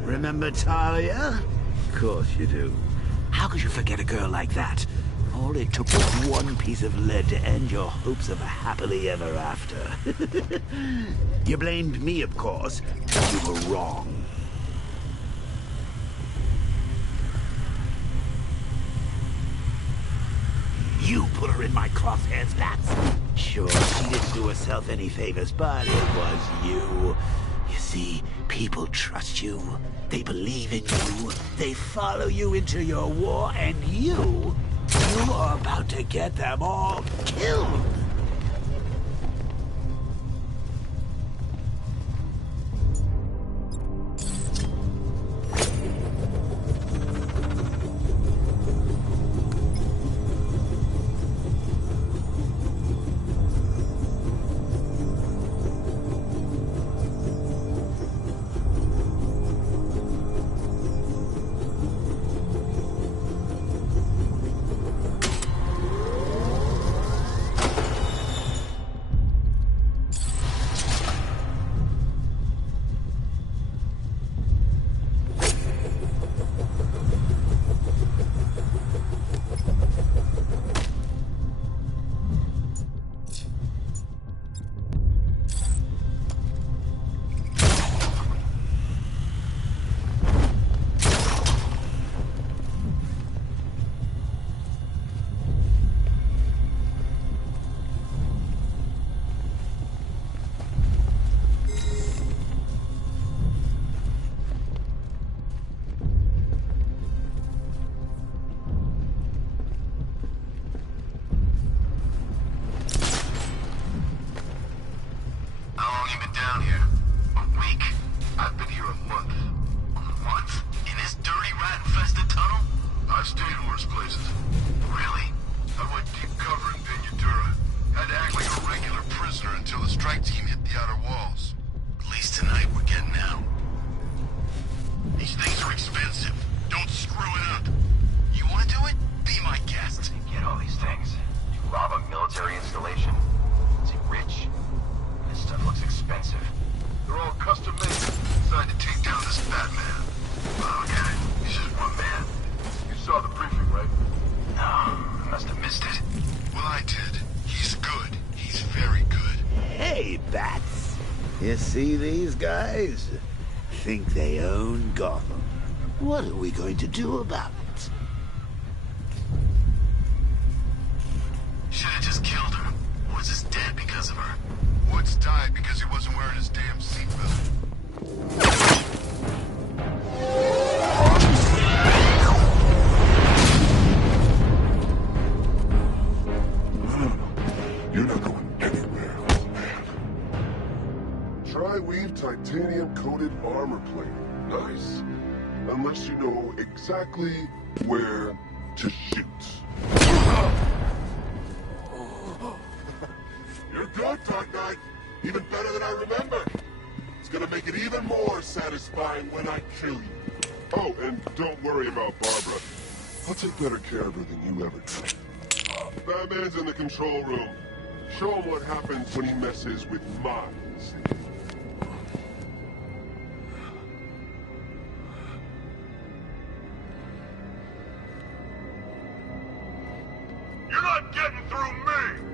Remember Talia? Of course you do. How could you forget a girl like that? All it took was one piece of lead to end your hopes of a happily ever after. You blamed me, of course, but you were wrong. You put her in my crosshairs, Bats. Sure, she didn't do herself any favors, but it was you. You see, people trust you. They believe in you. They follow you into your war, and you are about to get them all killed. down here? A week? I've been here a month. A month? In this dirty, rat-infested tunnel? I've stayed worse places. Really? I went deep cover in Vinadura. Had to act like a regular prisoner until the strike team hit the outer walls. At least tonight we're getting out. These things are expensive. Don't screw it up. You want to do it? Be my guest. You get all these things. You rob a military installation. Is it rich? This stuff looks expensive. They're all custom made. Designed to take down this Batman. I don't get it. He's just one man. You saw the briefing, right? No, I must have missed it. Well, I did. He's good. He's very good. Hey, Bats. You see these guys? Think they own Gotham. What are we going to do about it? Should have just killed her. Woods is dead because of her. Woods died because he wasn't wearing his damn seatbelt. You're not going anywhere, old man. Tri-weave titanium-coated armor plate. Nice. Unless you know exactly where to shoot. You're good, Dark Knight. Even better than I remember. It's gonna make it even more satisfying when I kill you. Oh, and don't worry about Barbara. I'll take better care of her than you ever did. Batman's in the control room. Show him what happens when he messes with minds. You're not getting through me!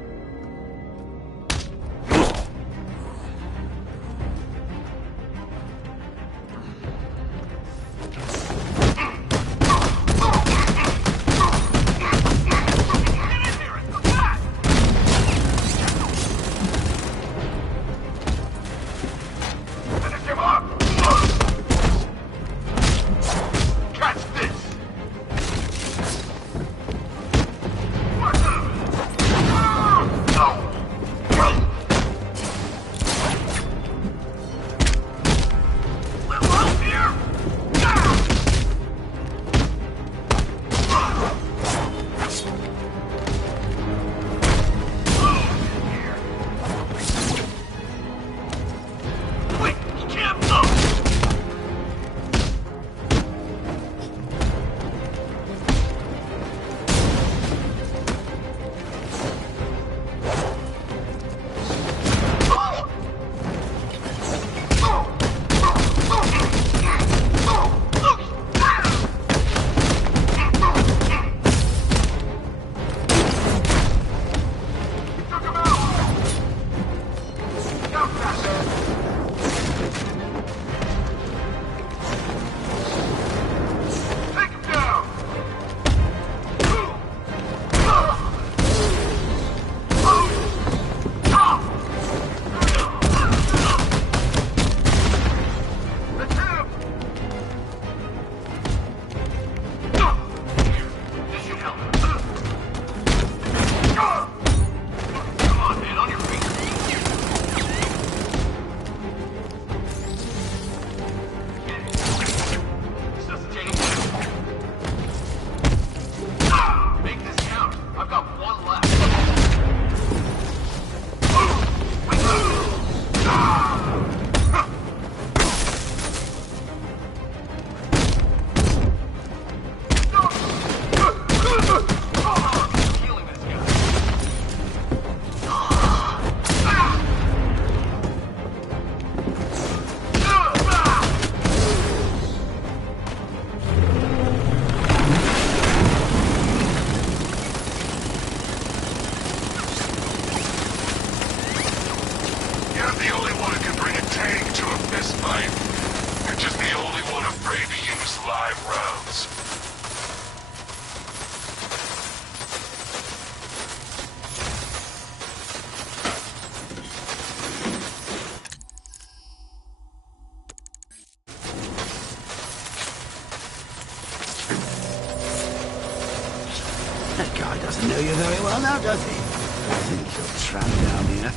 That guy doesn't know you very well now, does he? I think you're trapped down here.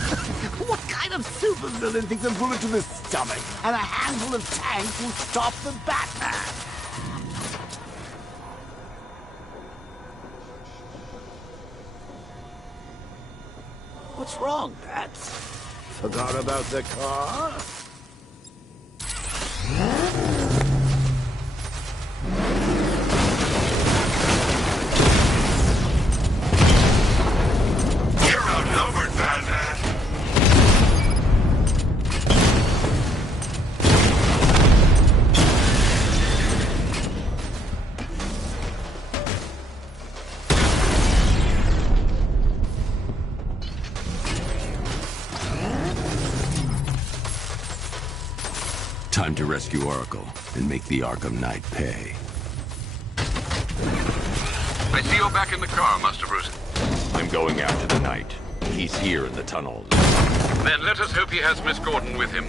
What kind of super supervillain thinks a bullet to the stomach and a handful of tanks will stop the Batman. What's wrong, Pat? Forgot about the car? You're outnumbered, Batman. Time to rescue Oracle and make the Arkham Knight pay. I see you're back in the car, Master Bruce. I'm going after the Knight. He's here in the tunnels. Then let us hope he has Miss Gordon with him.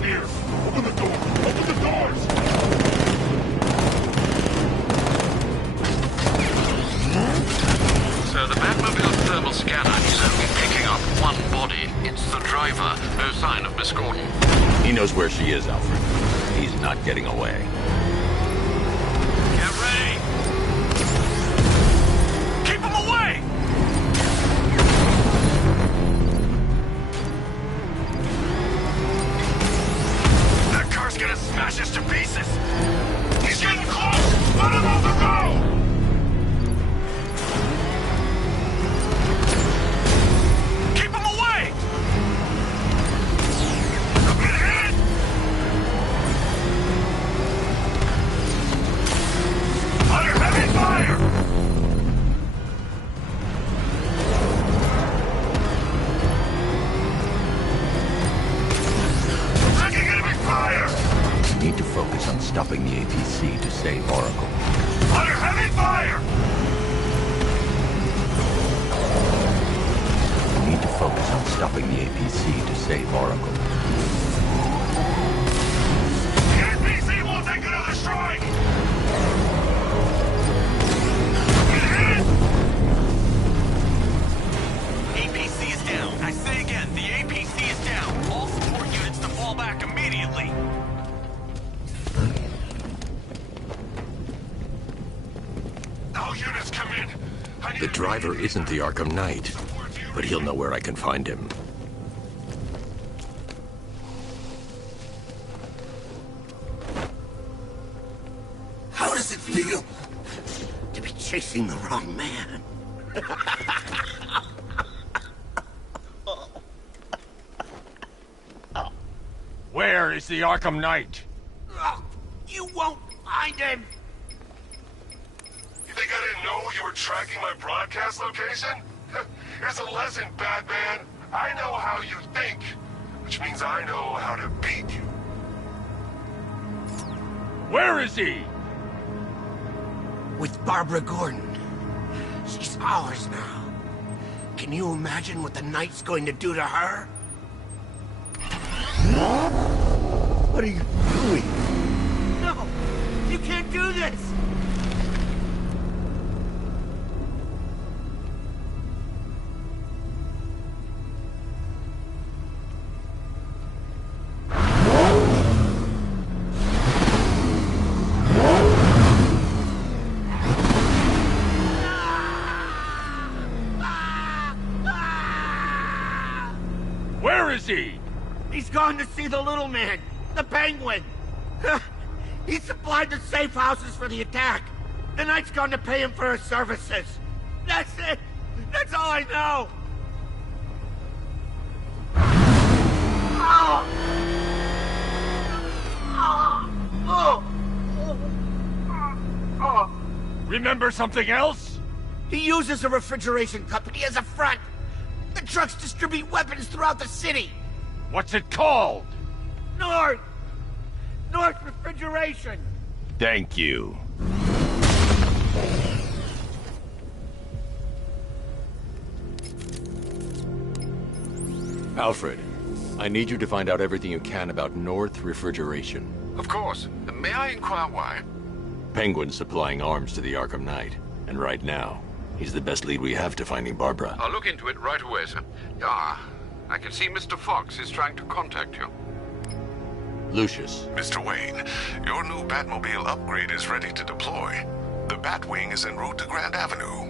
Here! Open the door! Open the doors! So the Batmobile's thermal scanner is only picking up one body. It's the driver. No sign of Miss Gordon. He knows where she is, Alfred. He's not getting away. Get ready! Keep him away! That car's gonna smash us to pieces! He's getting close! Let him off the road! Keep him away! I've been hit! Under heavy fire! Taking enemy fire! Need to focus on stopping the APC to save Oracle. Under heavy fire! Need to focus on stopping the APC to save Oracle. The NPC won't take another strike! Get hit! APC is down. I say again, the APC is down. All support units to fall back immediately. All units come in. I need The driver isn't the Arkham Knight, but he'll know where I can find him. How does it feel to be chasing the wrong man? Where is the Arkham Knight? You won't find him! You think I didn't know you were tracking my broadcast location? Here's a lesson, Batman. I know how you think, which means I know how to beat you. Where is he? With Barbara Gordon. She's ours now. Can you imagine what the night's going to do to her? What are you doing? No! You can't do this! Where is he? He's gone to see the little man, the penguin. He supplied the safe houses for the attack. The Knight's gone to pay him for his services. That's it. That's all I know. Remember something else? He uses a refrigeration company as a front. The trucks distribute weapons throughout the city. What's it called? North Refrigeration. Thank you. Alfred, I need you to find out everything you can about North Refrigeration. Of course. May I inquire why? Penguin's supplying arms to the Arkham Knight, and right now, he's the best lead we have to finding Barbara. I'll look into it right away, sir. Ah, I can see Mr. Fox is trying to contact you. Lucius. Mr. Wayne, your new Batmobile upgrade is ready to deploy. The Batwing is en route to Grand Avenue.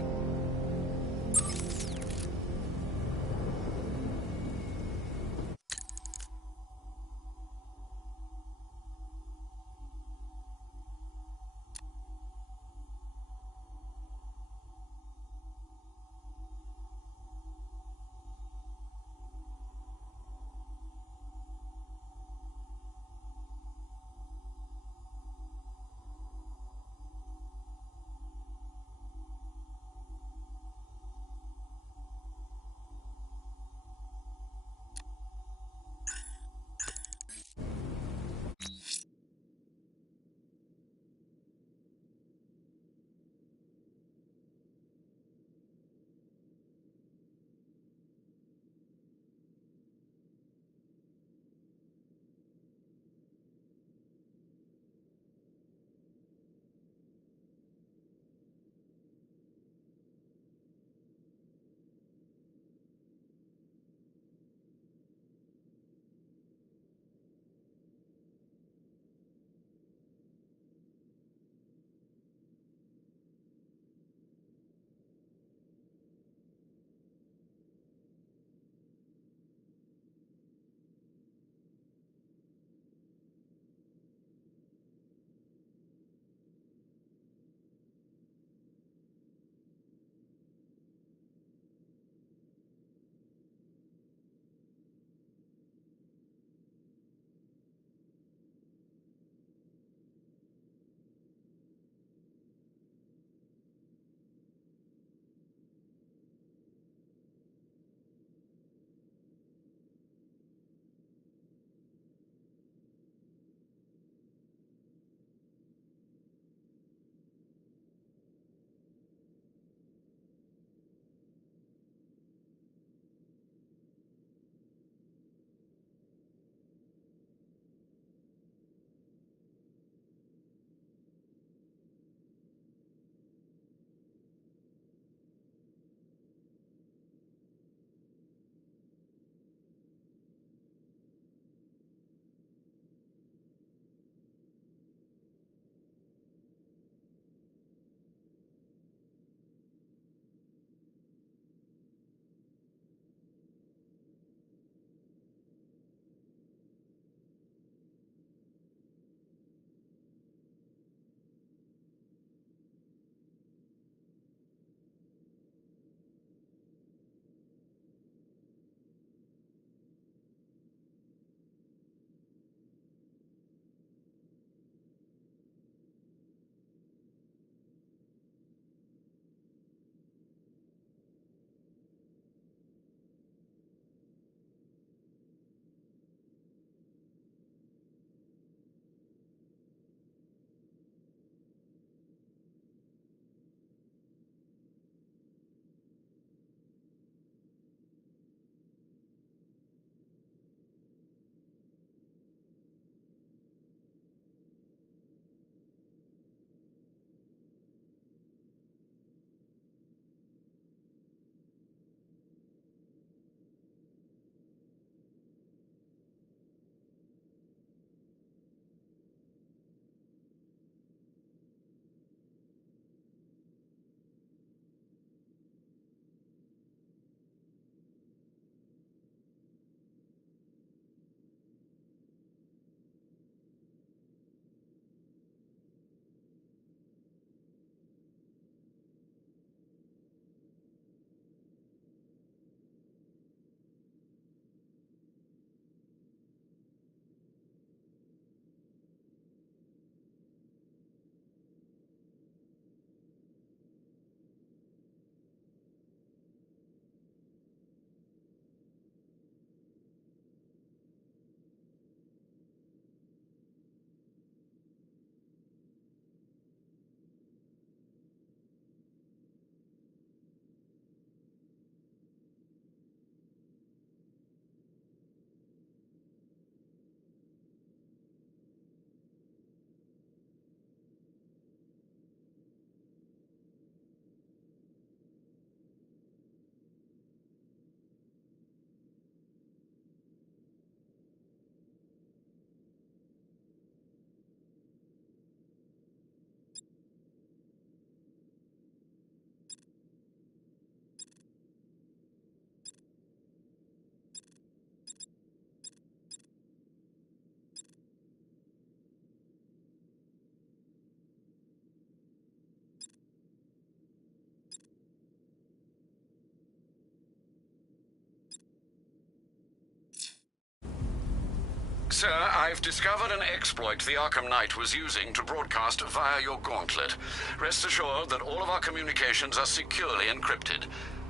Sir, I've discovered an exploit the Arkham Knight was using to broadcast via your gauntlet. Rest assured that all of our communications are securely encrypted.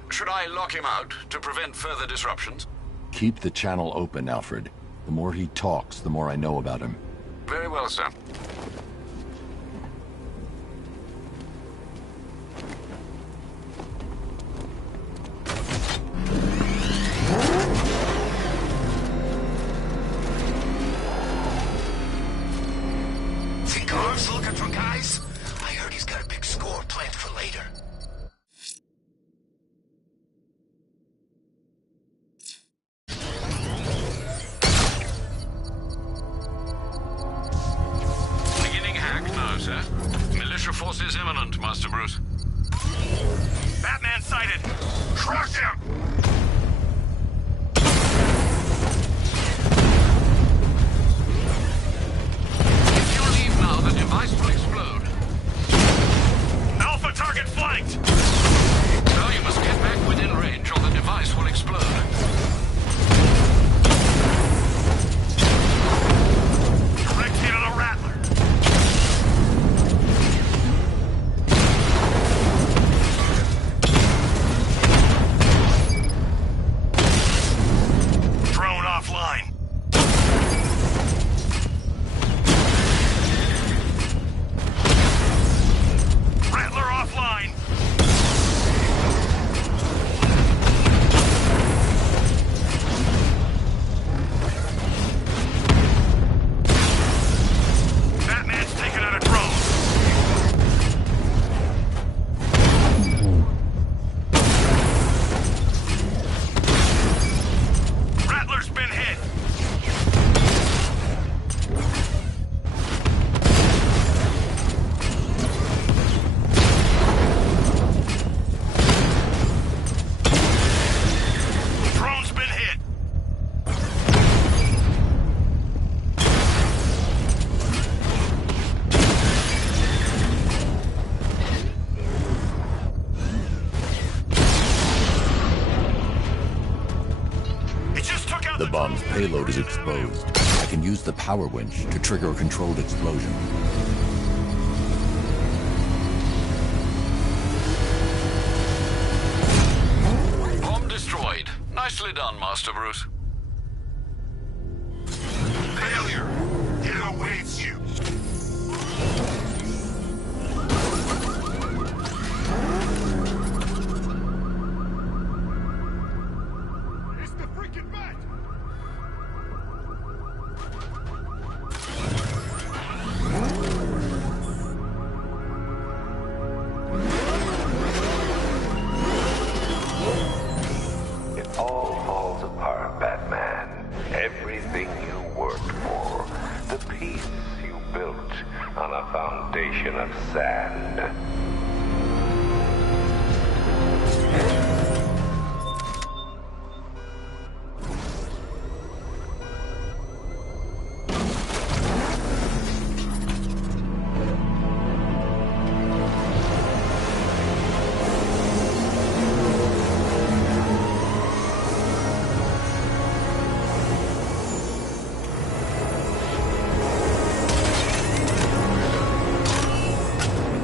Should I lock him out to prevent further disruptions? Keep the channel open, Alfred. The more he talks, the more I know about him. Very well, sir. Cigars looking for guys? I heard he's got a big score planned for later. Beginning hack now, sir. Militia forces imminent, Master Bruce. Batman sighted! Crush him! If you leave now, the device will explode. Alpha target flanked! No, you must get back within range or the device will explode. Direct hit on a Rattler. Drone offline. Rattler offline. Batman's taking out a drone. Rattler's been hit. Drone's been hit. It just took out The bomb's payload is exposed. I can use the power winch to trigger a controlled explosion. Bomb destroyed. Nicely done, Master Bruce. Failure. It awaits you. It's the freaking bat! It all falls apart, Batman. Everything you worked for. The peace you built on a foundation of sand.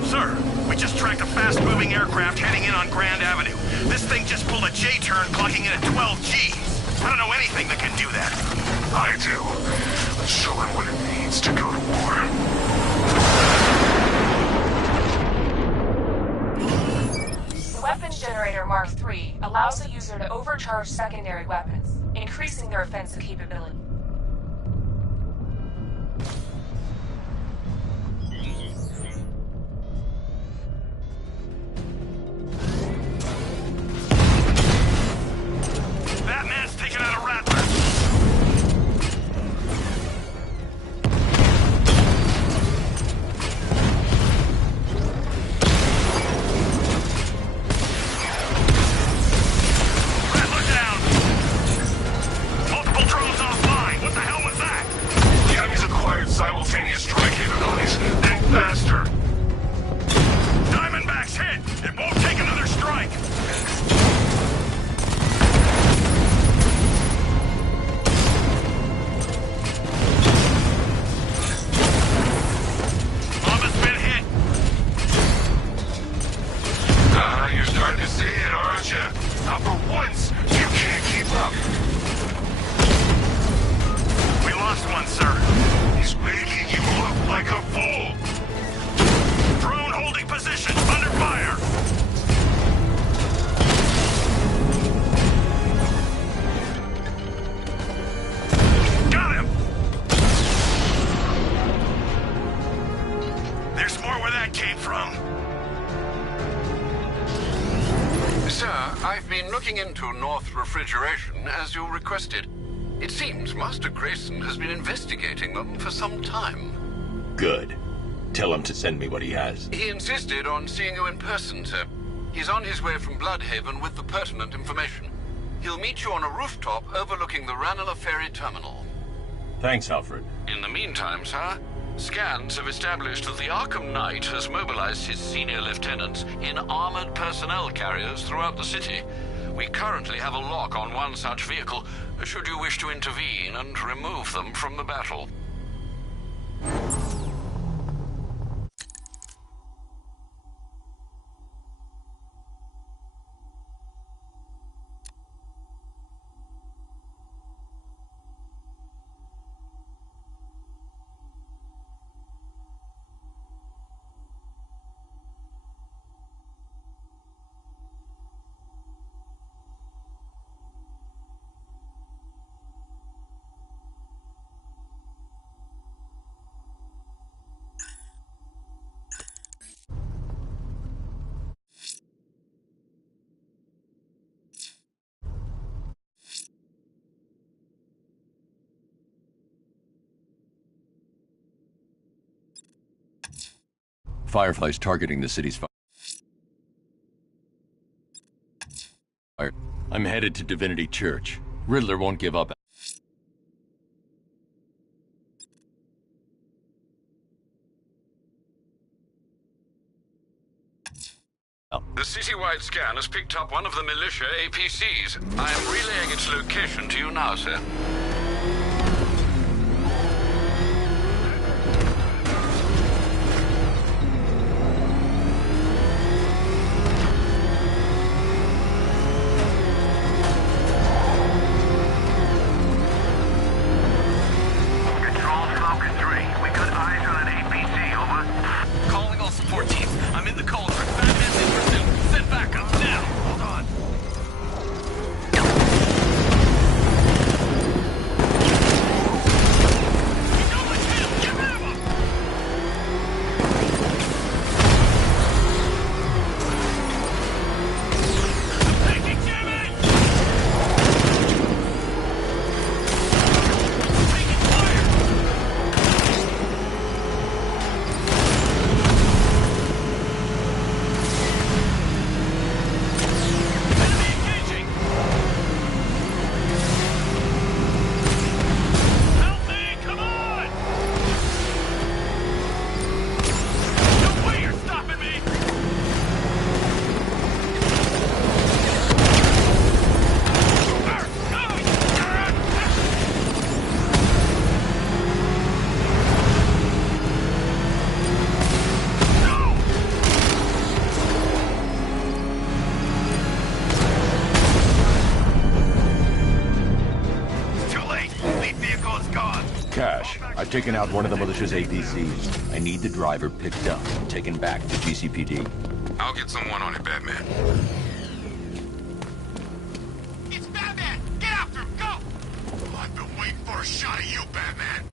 Sir, we just tracked a fast-moving aircraft heading in on Grand Avenue. This thing just pulled a J-turn, clocking in at 12 Gs. I don't know anything that can do that. I do. Let's show him what it means to go to war. The weapons generator Mark III allows the user to overcharge secondary weapons, increasing their offensive capability. Batman's taking out a Rattler. Rattler down. Multiple drones offline. been looking into North Refrigeration as you requested. It seems Master Grayson has been investigating them for some time. Good. Tell him to send me what he has. He insisted on seeing you in person, sir. He's on his way from Bloodhaven with the pertinent information. He'll meet you on a rooftop overlooking the Ranelagh Ferry Terminal. Thanks, Alfred. In the meantime, sir, scans have established that the Arkham Knight has mobilized his senior lieutenants in armored personnel carriers throughout the city. We currently have a lock on one such vehicle, should you wish to intervene and remove them from the battle. Firefly's targeting the city's fire. I'm headed to Divinity Church. Riddler won't give up. The citywide scan has picked up one of the militia APCs. I am relaying its location to you now, sir. I've taken out one of the militia's APCs. I need the driver picked up and taken back to GCPD. I'll get someone on it, Batman. It's Batman! Get after him! Go! Oh, I've been waiting for a shot of you, Batman!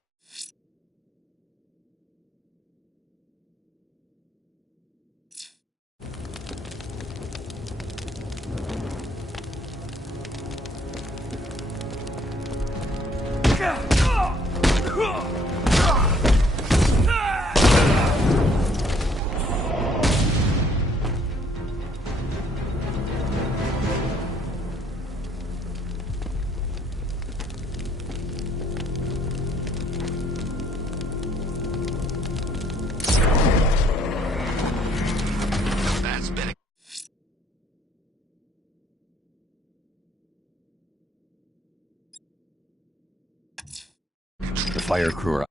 The fire crew are...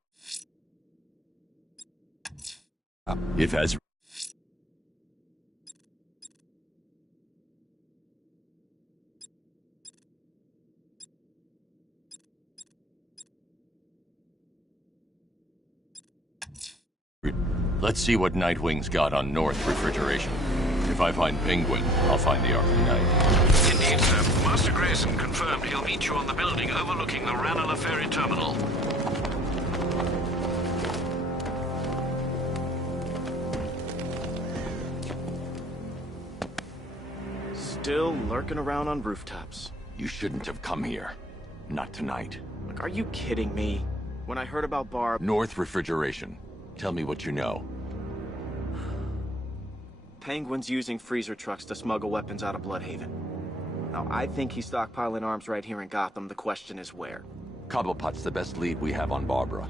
If as... Let's see what Nightwing's got on North Refrigeration. If I find Penguin, I'll find the Arkham Knight. Indeed, sir. Master Grayson confirmed he'll meet you on the building overlooking the Ranelagh Ferry Terminal. still lurking around on rooftops. You shouldn't have come here. Not tonight. Like, are you kidding me? When I heard about Barb... North Refrigeration. Tell me what you know. Penguin's using freezer trucks to smuggle weapons out of Bloodhaven. Now, I think he's stockpiling arms right here in Gotham. The question is where. Cobblepot's the best lead we have on Barbara.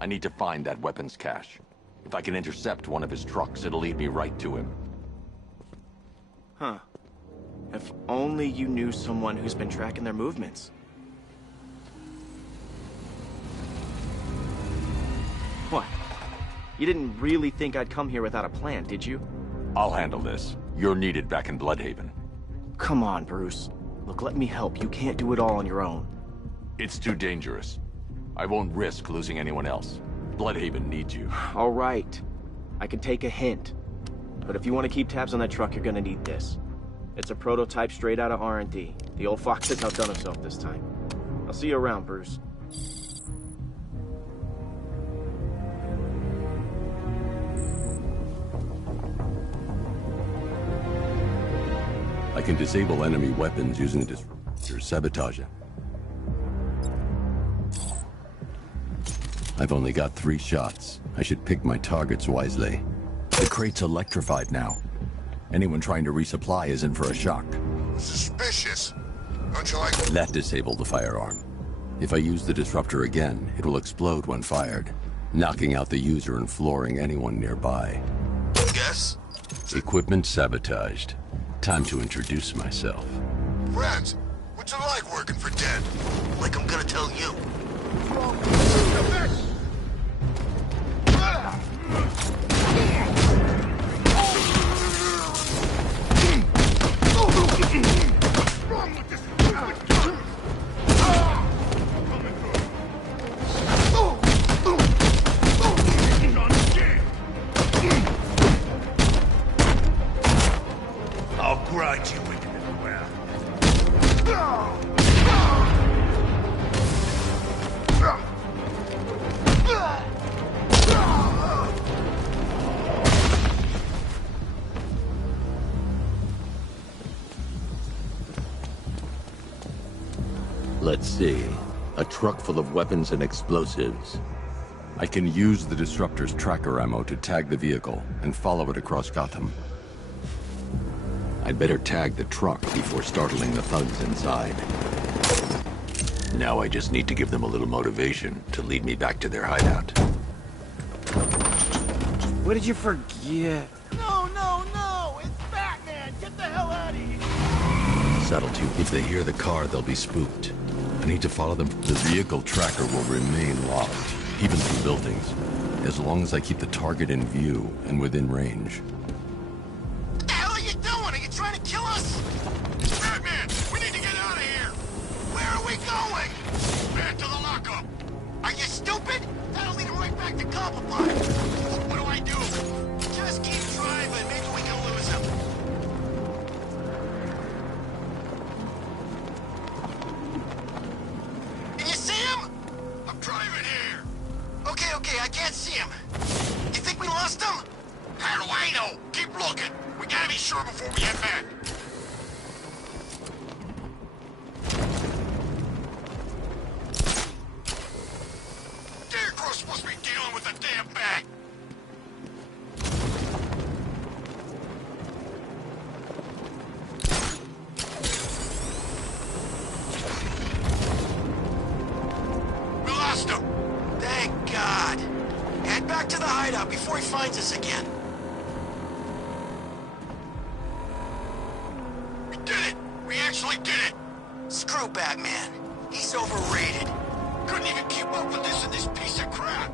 I need to find that weapons cache. If I can intercept one of his trucks, it'll lead me right to him. Huh. If only you knew someone who's been tracking their movements. What? You didn't really think I'd come here without a plan, did you? I'll handle this. You're needed back in Bloodhaven. Come on, Bruce. Look, let me help. You can't do it all on your own. It's too dangerous. I won't risk losing anyone else. Bloodhaven needs you. All right. I can take a hint. But if you want to keep tabs on that truck, you're gonna need this. It's a prototype straight out of R&D. The old fox has outdone himself this time. I'll see you around, Bruce. I can disable enemy weapons using the disruptor sabotage it. I've only got 3 shots. I should pick my targets wisely. The crate's electrified now. Anyone trying to resupply is in for a shock. Suspicious. Don't you like... That disabled the firearm. If I use the disruptor again, it will explode when fired, knocking out the user and flooring anyone nearby. Yes? Equipment sabotaged. Time to introduce myself. Friends, what's it like working for Dead? Like I'm gonna tell you. I'll grind you into the ground. Let's see. A truck full of weapons and explosives. I can use the disruptor's tracker ammo to tag the vehicle and follow it across Gotham. I'd better tag the truck before startling the thugs inside. Now I just need to give them a little motivation to lead me back to their hideout. What did you forget? No, no, no! It's Batman! Get the hell out of here! Subtlety. If they hear the car, they'll be spooked. I need to follow them. The vehicle tracker will remain locked, even through buildings, as long as I keep the target in view and within range. What the hell are you doing? Are you trying to kill us? Batman, we need to get out of here. Where are we going? Back to the lockup. Are you stupid? That'll lead him right back to Cobblepot. What do I do? Just keep driving. Maybe we can lose him. Can you see him? I'm driving here. Okay, I can't see him. You think we lost him? How do I know? Keep looking. We gotta be sure before we head back. Scarecrow's supposed to be dealing with a damn bat. We lost him. Thank God. Head back to the hideout before he finds us again. We did it! We actually did it! Screw Batman. He's overrated. Couldn't even keep up with this in this piece of crap.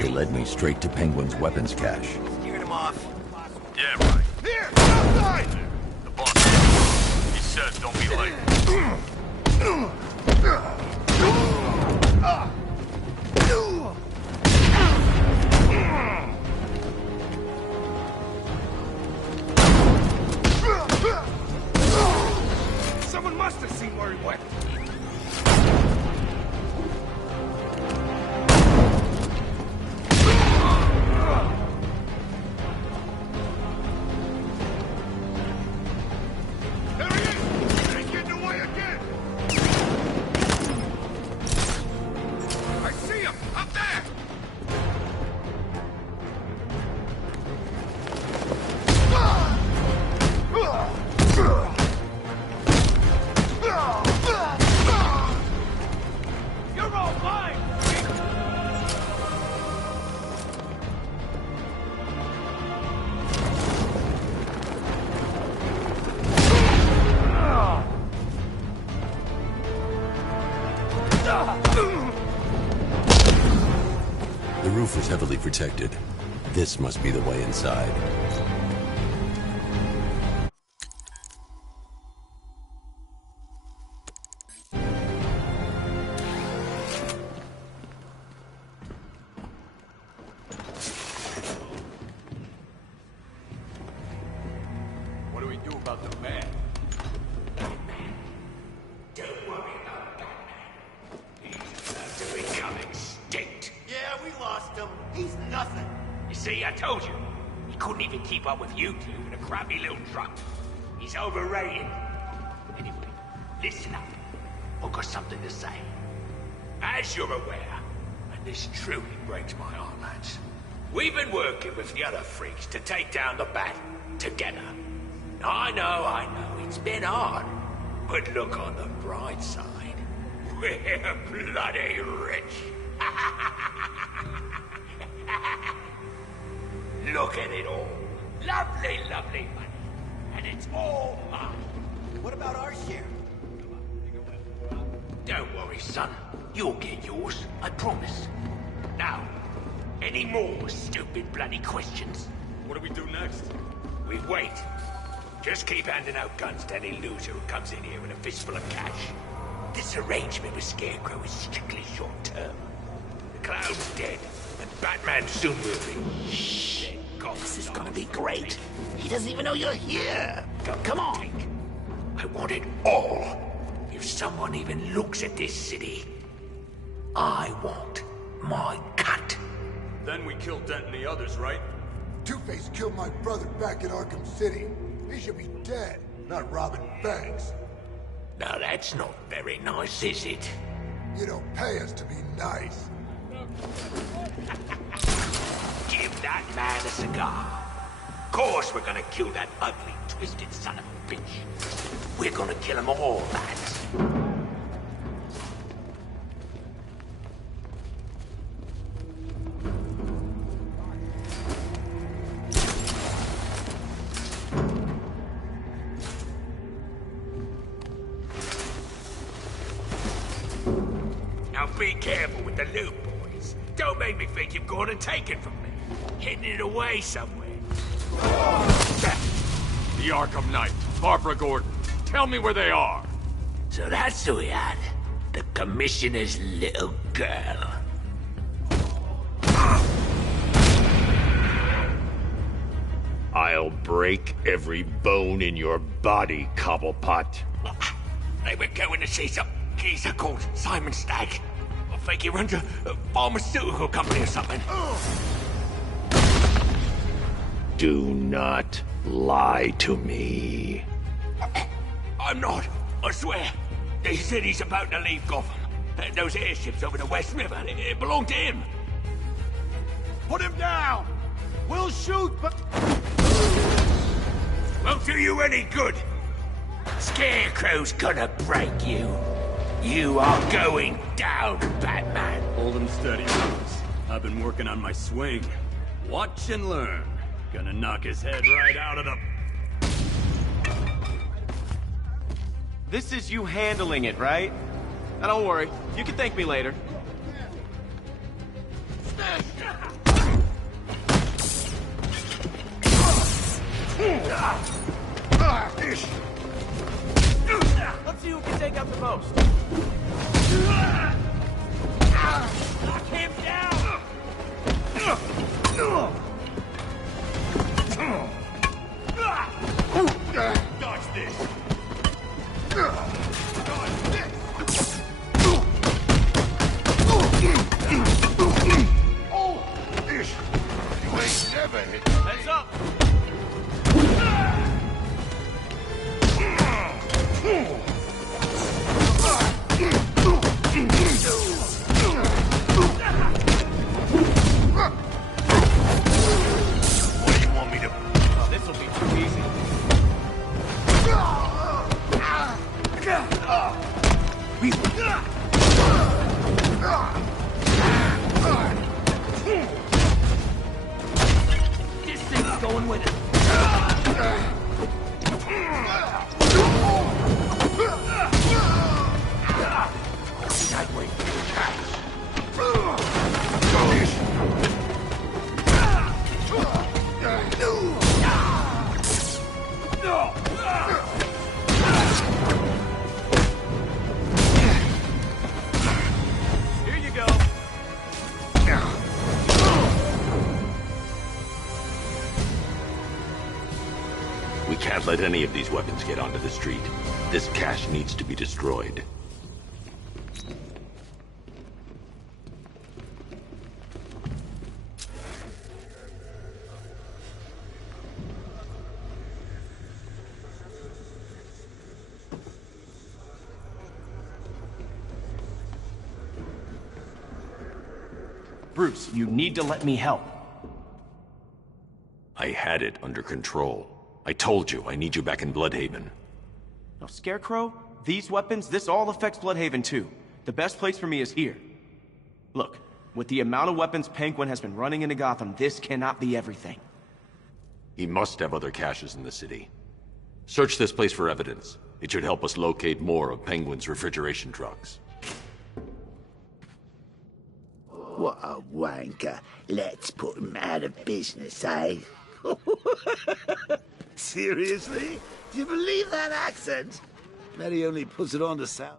They led me straight to Penguin's weapons cache. Scared him off. Yeah, right. Here! Outside! The boss. He says The roof was heavily protected. This must be the way inside. What do we do about the man? Don't worry about Batman. He's about to become extinct. Yeah, we lost him. He's nothing. You see, I told you. He couldn't even keep up with you two in a crappy little truck. He's overrated. Anyway, listen up. I've got something to say. As you're aware, and this truly breaks my heart, lads, we've been working with the other freaks to take down the Bat together. I know, it's been hard. But look on the bright side. We're bloody rich. Look at it all. Lovely, lovely money. And it's all mine. What about our share? Don't worry, son. You'll get yours, I promise. Now, any more stupid bloody questions? What do we do next? We wait. Just keep handing out guns to any loser who comes in here with a fistful of cash. This arrangement with Scarecrow is strictly short-term. The Clown's dead, and Batman soon will be. This is gonna be great. He doesn't even know you're here. Come on. I want it all. If someone even looks at this city, I want my cut. Then we kill Dent and the others, right? Two-Face killed my brother back in Arkham City. He should be dead, not robbing banks. Now that's not very nice, is it? You don't pay us to be nice. Give that man a cigar. Of course we're gonna kill that ugly, twisted son of a bitch. We're gonna kill them all, lads. Now be careful with the loot, boys. Don't make me think you've gone and taken from me. Hidden it away somewhere. The Arkham Knight, Barbara Gordon. Tell me where they are. So that's who we had. The Commissioner's little girl. I'll break every bone in your body, Cobblepot. They were going to see some geezer called Simon Stagg. I think he runs a pharmaceutical company or something. Do not lie to me. I'm not, I swear. They said he's about to leave Gotham. Those airships over the West River, it belonged to him. Put him down! We'll shoot, but... Won't do you any good. Scarecrow's gonna break you. You are going down, Batman. Hold him steady, fellas. I've been working on my swing. Watch and learn. Gonna knock his head right out of the... This is you handling it, right? Now don't worry. You can thank me later. Let's see who can take out the most. Knock him down! Dodge this! You ain't never hit me. Heads up! can't let any of these weapons get onto the street. This cache needs to be destroyed. Bruce, you need to let me help. I had it under control. I told you, I need you back in Bloodhaven. Now, Scarecrow, these weapons, this all affects Bloodhaven too. The best place for me is here. Look, with the amount of weapons Penguin has been running into Gotham, this cannot be everything. He must have other caches in the city. Search this place for evidence. It should help us locate more of Penguin's refrigeration trucks. What a wanker. Let's put him out of business, eh? Seriously? Do you believe that accent? Bet he only puts it on to sound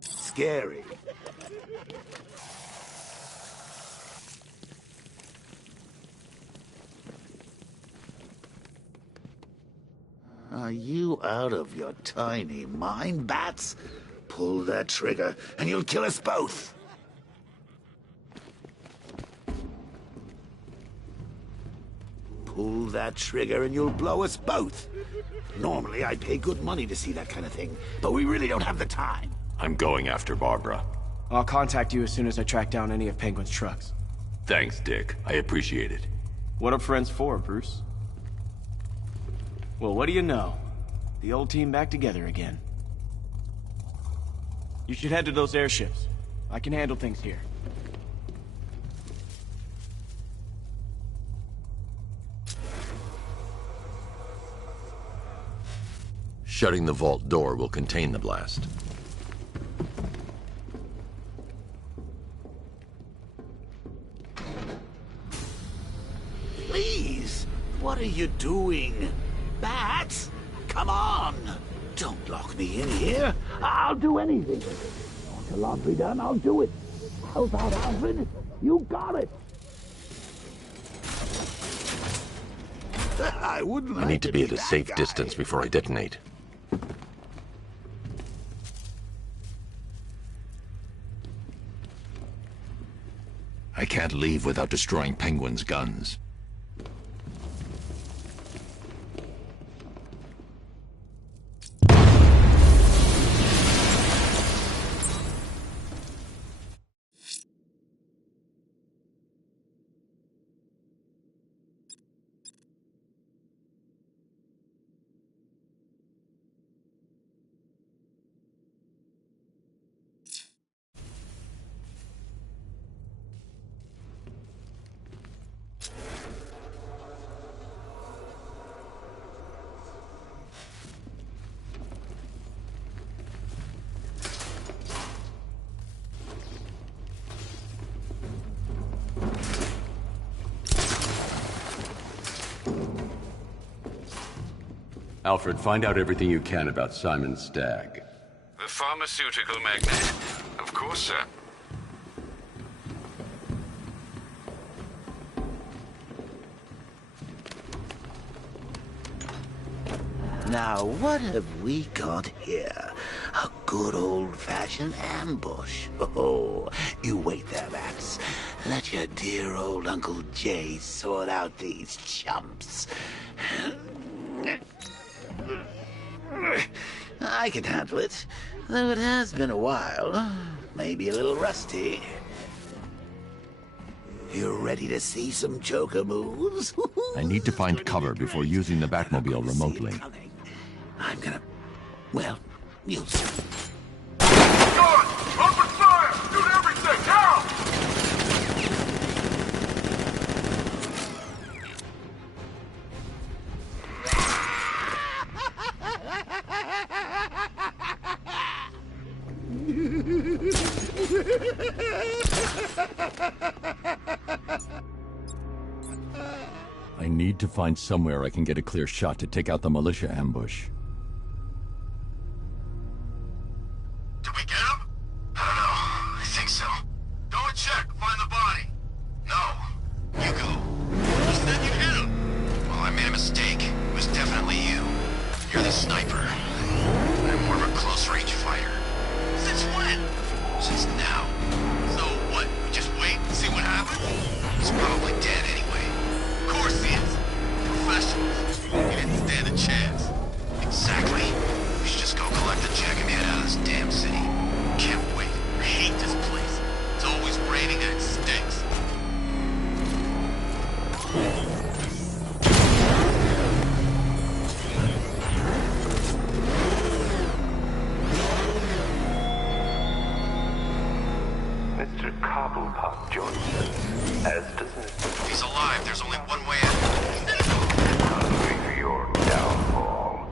scary. Are you out of your tiny mind, Bats? Pull that trigger, and you'll kill us both. Pull that trigger and you'll blow us both. Normally, I'd pay good money to see that kind of thing, but we really don't have the time. I'm going after Barbara. I'll contact you as soon as I track down any of Penguin's trucks. Thanks, Dick. I appreciate it. What are friends for, Bruce? Well, what do you know? The old team back together again. You should head to those airships. I can handle things here. Shutting the vault door will contain the blast. Please, what are you doing? Bats, come on! Don't lock me in here. I'll do anything. Want your laundry done? I'll do it. Help out, Alfred. You got it. I wouldn't. I need to be at a safe guy. distance before I detonate. I can't leave without destroying Penguin's guns. Alfred, find out everything you can about Simon Stagg. The pharmaceutical magnate? Of course, sir. Now, what have we got here? A good old-fashioned ambush. Oh, you wait there, Max. Let your dear old Uncle Jay sort out these chumps. I can handle it, though it has been a while. Maybe a little rusty. You ready to see some Joker moves? I need to find cover before using the Batmobile remotely. I'm gonna... Well, you'll see. Guard! Open fire! Shoot everything! Now! I need to find somewhere I can get a clear shot to take out the militia ambush. Did we get him? I don't know. I think so. Go and check. Find the body. No. You go. You said you hit him. Well, I made a mistake. Mr. Cobblepot joins us, as does Mr. He's alive. There's only one way out. Hungry for your downfall.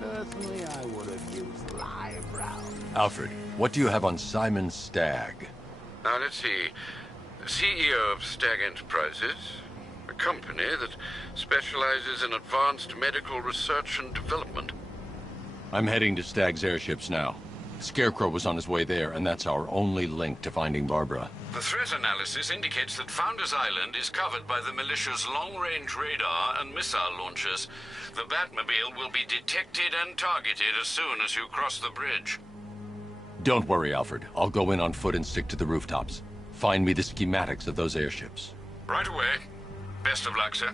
Personally, I would have used live rounds. Alfred, what do you have on Simon Stagg? Now, let's see. CEO of Stagg Enterprises, a company that specializes in advanced medical research and development. I'm heading to Stagg's airships now. Scarecrow was on his way there, and that's our only link to finding Barbara. The threat analysis indicates that Founders Island is covered by the militia's long-range radar and missile launchers. The Batmobile will be detected and targeted as soon as you cross the bridge. Don't worry, Alfred. I'll go in on foot and stick to the rooftops. Find me the schematics of those airships. Right away. Best of luck, sir.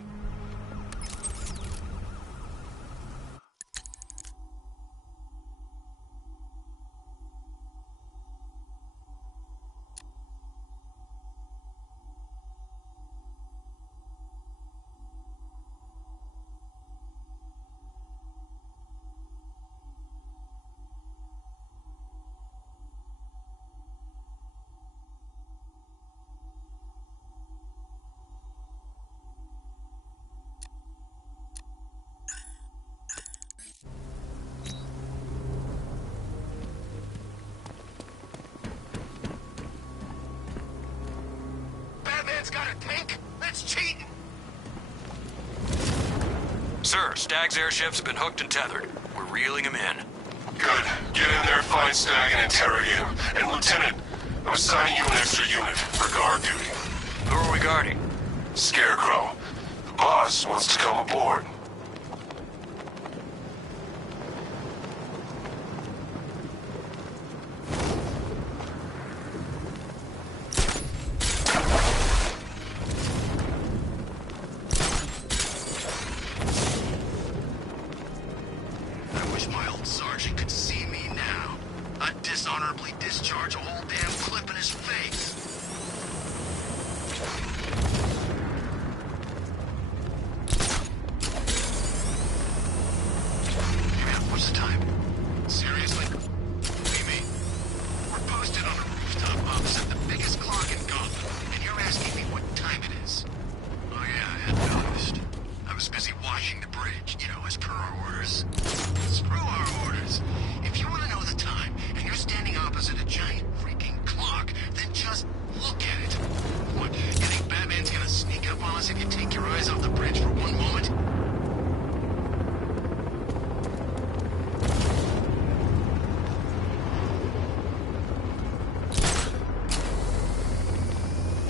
Batman's got a tank? That's cheating! Sir, Stagg's airships have been hooked and tethered. We're reeling him in. Good. Get in there, find Stagg, and interrogate him. And Lieutenant, I'm assigning you an extra unit for guard duty. Who are we guarding? Scarecrow. The boss wants to come aboard. I wish my old sergeant could see me now. I'd dishonorably discharge a whole damn clip in his face. Man, what's the time? Seriously? What do you mean? We're posted on a rooftop opposite the biggest clock in Gotham, and you're asking me what time it is. Oh yeah, I had noticed. I was busy washing the bridge, you know, as per our orders. Screw our orders. If you want to know the time, and you're standing opposite a giant freaking clock, then just look at it. What, you think Batman's gonna sneak up on us if you take your eyes off the bridge for one moment?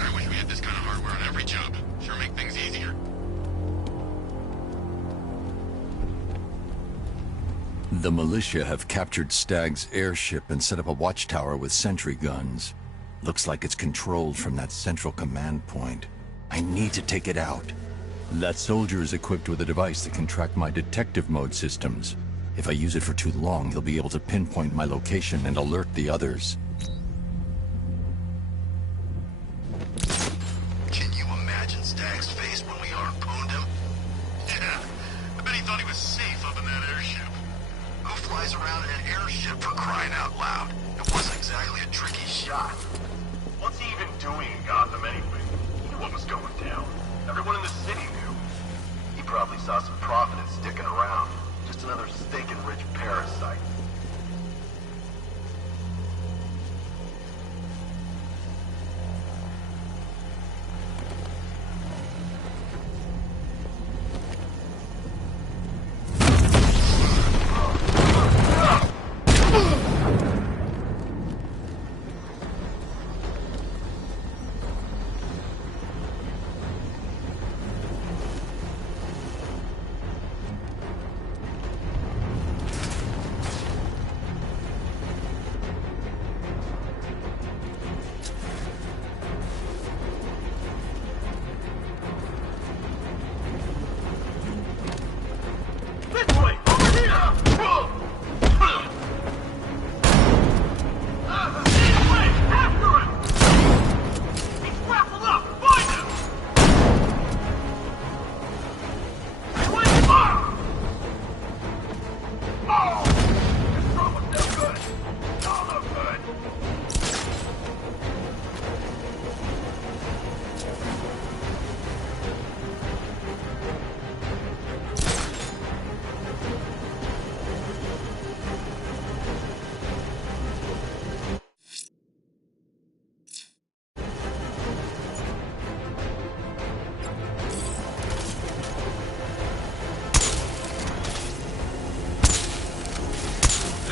I wish we had this kind of hardware on every job. Sure make things easier. The militia have captured Stagg's airship and set up a watchtower with sentry guns. Looks like it's controlled from that central command point. I need to take it out. That soldier is equipped with a device that can track my detective mode systems. If I use it for too long, he'll be able to pinpoint my location and alert the others. Can you imagine Stagg's face when we harpooned him? Yeah, I bet he thought he was safe up in that airship. Who flies around in an airship for crying out loud? It wasn't exactly a tricky shot. What's he even doing in Gotham anyway? He knew what was going down. Everyone in the city knew. He probably saw some profit in sticking around. Just another stinking rich parasite.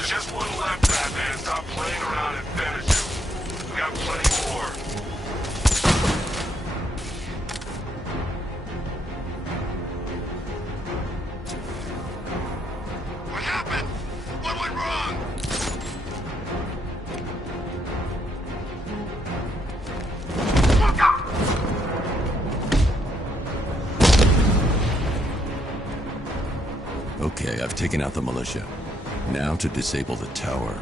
There's just one left, Batman. Stop playing around and finish him. We got plenty more. What happened? What went wrong? Okay, I've taken out the militia. Now to disable the tower.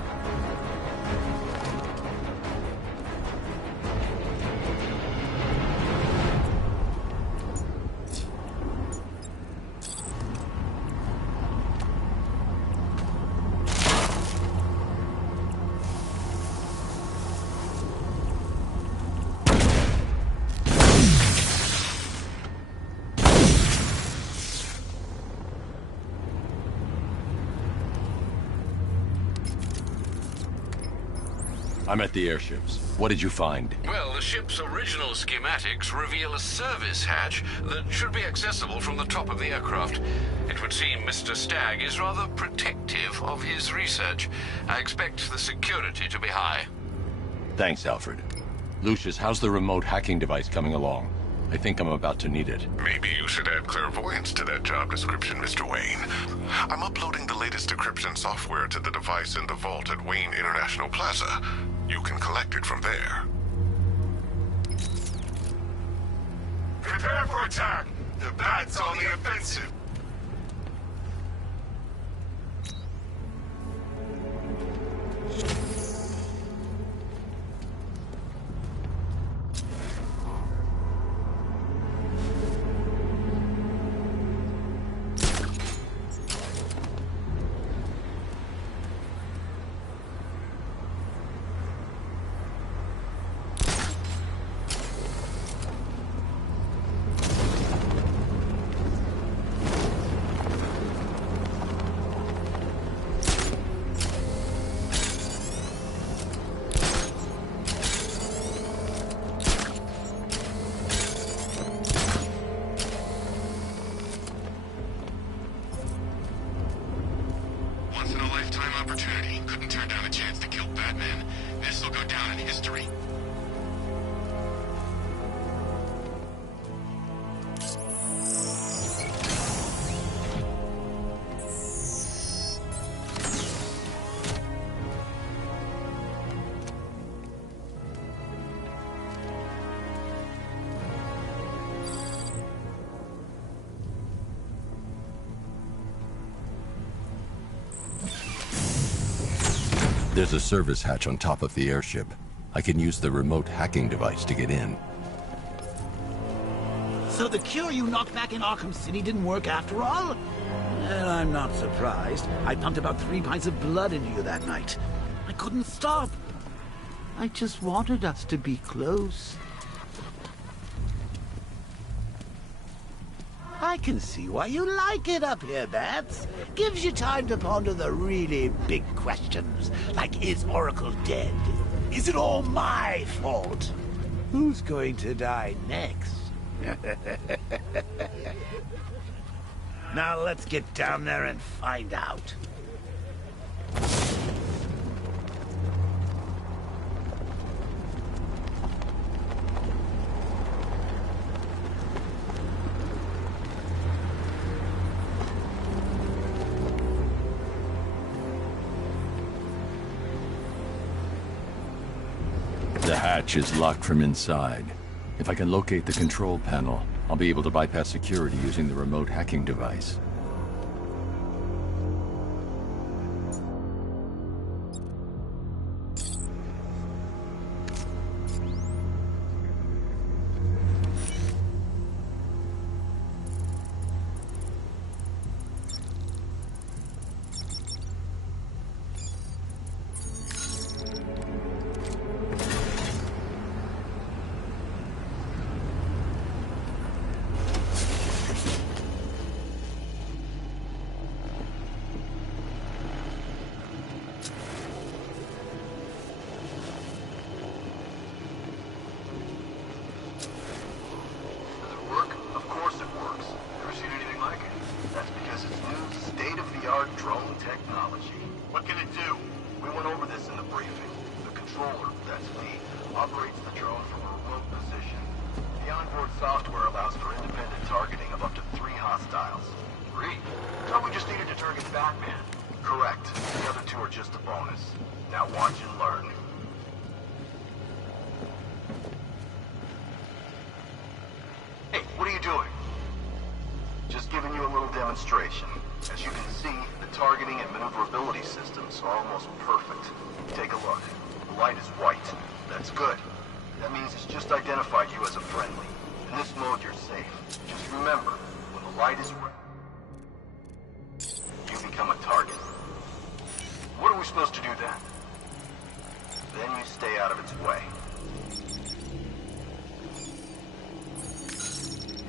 I'm at the airships. What did you find? Well, the ship's original schematics reveal a service hatch that should be accessible from the top of the aircraft. It would seem Mr. Stagg is rather protective of his research. I expect the security to be high. Thanks, Alfred. Lucius, how's the remote hacking device coming along? I think I'm about to need it. Maybe you should add clairvoyance to that job description, Mr. Wayne. I'm uploading the latest decryption software to the device in the vault at Wayne International Plaza. You can collect it from there. Prepare for attack! The Bat's on the offensive! Opportunity. Couldn't turn down a chance to kill Batman. This will go down in history. There's a service hatch on top of the airship. I can use the remote hacking device to get in. So the cure you knocked back in Arkham City didn't work after all? Well, I'm not surprised. I pumped about 3 pints of blood into you that night. I couldn't stop. I just wanted us to be close. I can see why you like it up here, Bats. Gives you time to ponder the really big questions, like is Oracle dead? Is it all my fault? Who's going to die next? Now let's get down there and find out. The hatch is locked from inside. If I can locate the control panel, I'll be able to bypass security using the remote hacking device. We went over this in the briefing. The controller, that's me, operates the drone from a remote position. The onboard software allows for independent targeting of up to 3 hostiles. 3? Thought we just needed to target Batman. Correct. The other 2 are just a bonus. Now watch and learn. Hey, what are you doing? Just giving you a little demonstration. As you can see, the targeting and maneuverability systems are almost perfect. Take a look. The light is white. That's good. That means it's just identified you as a friendly. In this mode, you're safe. Just remember, when the light is red, you become a target. What are we supposed to do then? Then you stay out of its way.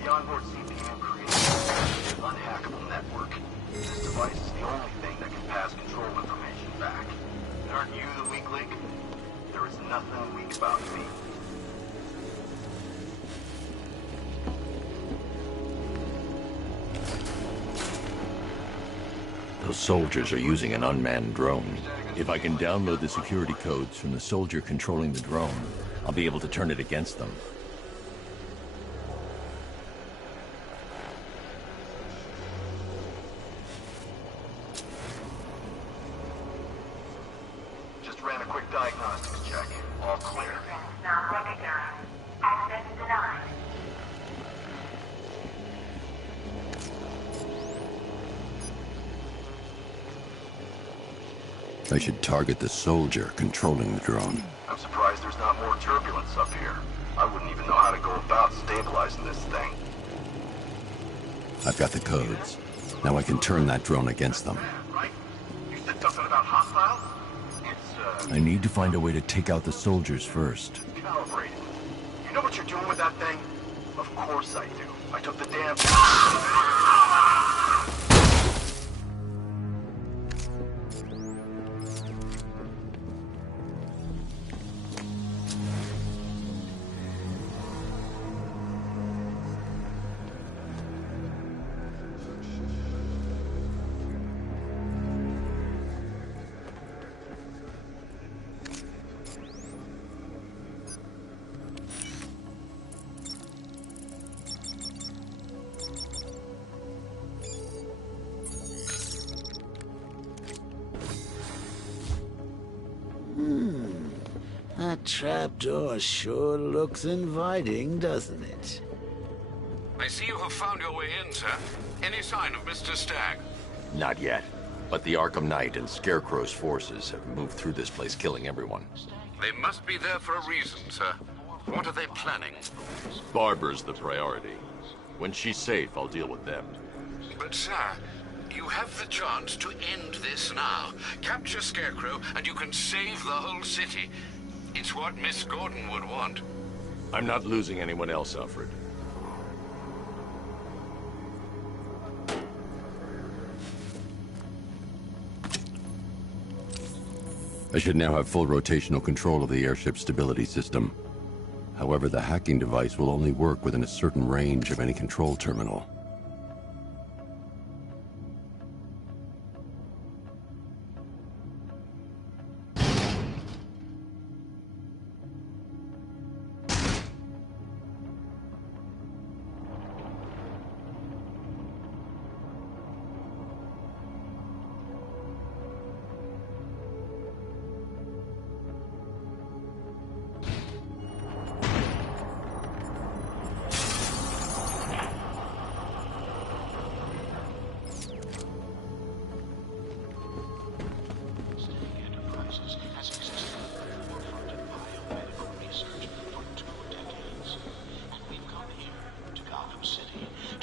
The onboard CPU creates an unhackable network. This device is the only thing that can pass control information back. And aren't you the weak link? There is nothing weak about me. Those soldiers are using an unmanned drone. If I can download the security codes from the soldier controlling the drone, I'll be able to turn it against them. Just ran a quick diagnostics check. All clear. Not recognized. Access denied. I should target the soldier controlling the drone. I'm surprised there's not more turbulence up here. I wouldn't even know how to go about stabilizing this thing. I've got the codes. Now I can turn that drone against them. Right? You said something about hostiles? It's, I need to find a way to take out the soldiers first. calibrated. You know what you're doing with that thing? Of course I do. I took the damn... That trapdoor sure looks inviting, doesn't it? I see you have found your way in, sir. Any sign of Mr. Stagg? Not yet. But the Arkham Knight and Scarecrow's forces have moved through this place, killing everyone. They must be there for a reason, sir. What are they planning? Barbara's the priority. When she's safe, I'll deal with them. But, sir, you have the chance to end this now. Capture Scarecrow, and you can save the whole city. It's what Miss Gordon would want. I'm not losing anyone else, Alfred. I should now have full rotational control of the airship stability system. However, the hacking device will only work within a certain range of any control terminal.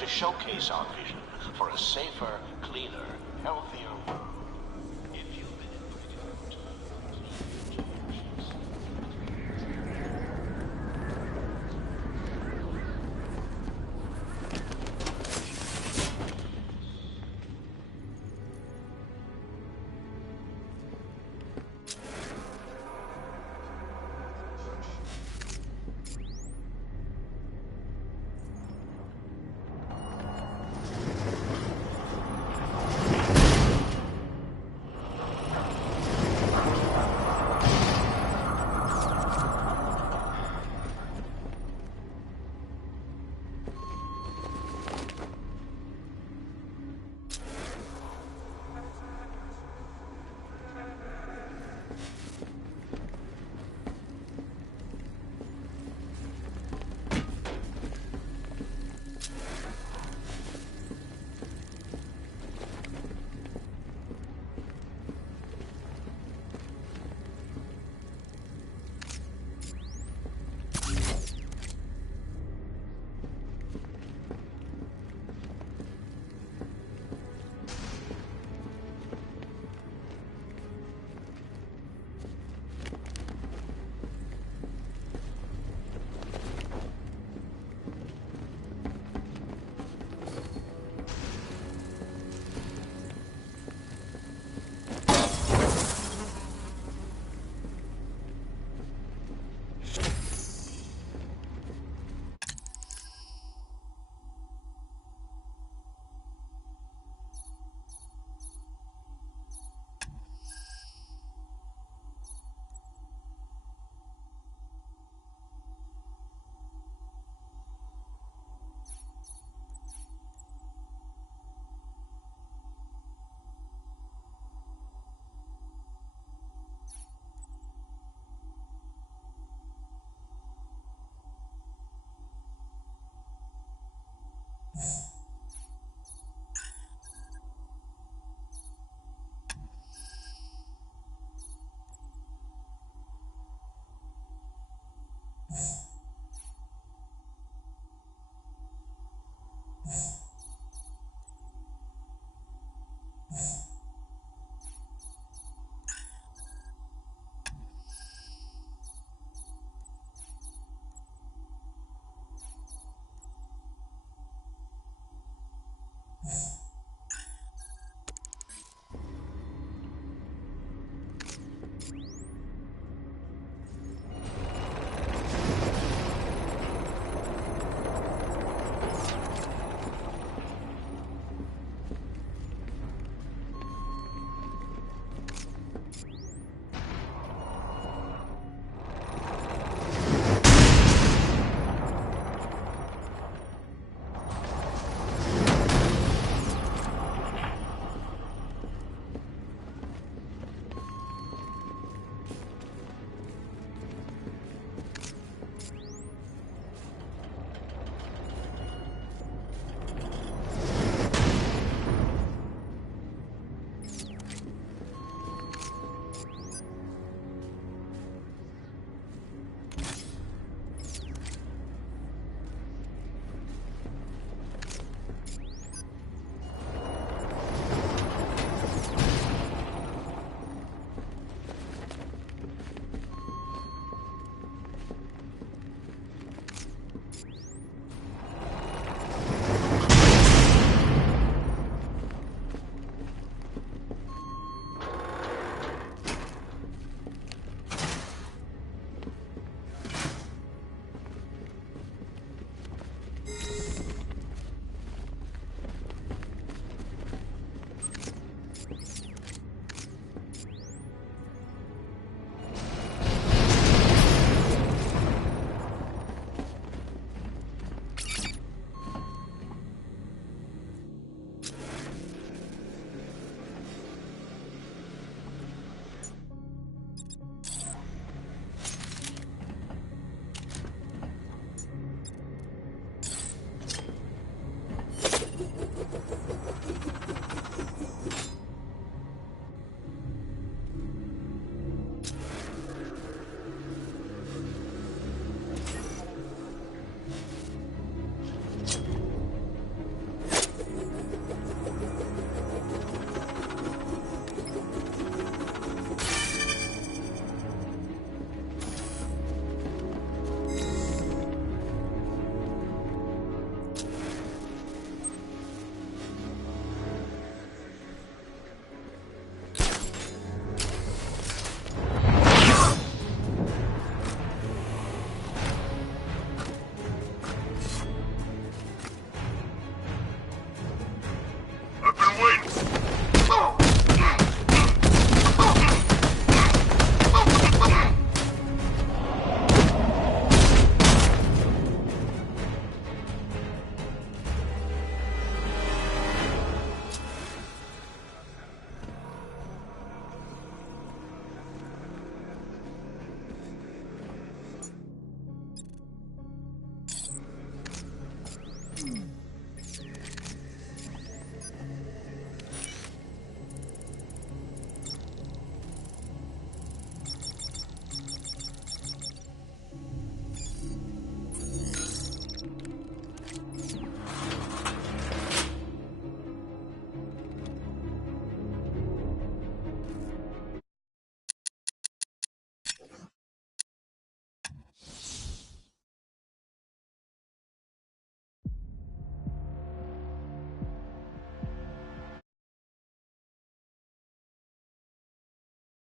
Showcase our vision for a safer, cleaner, healthier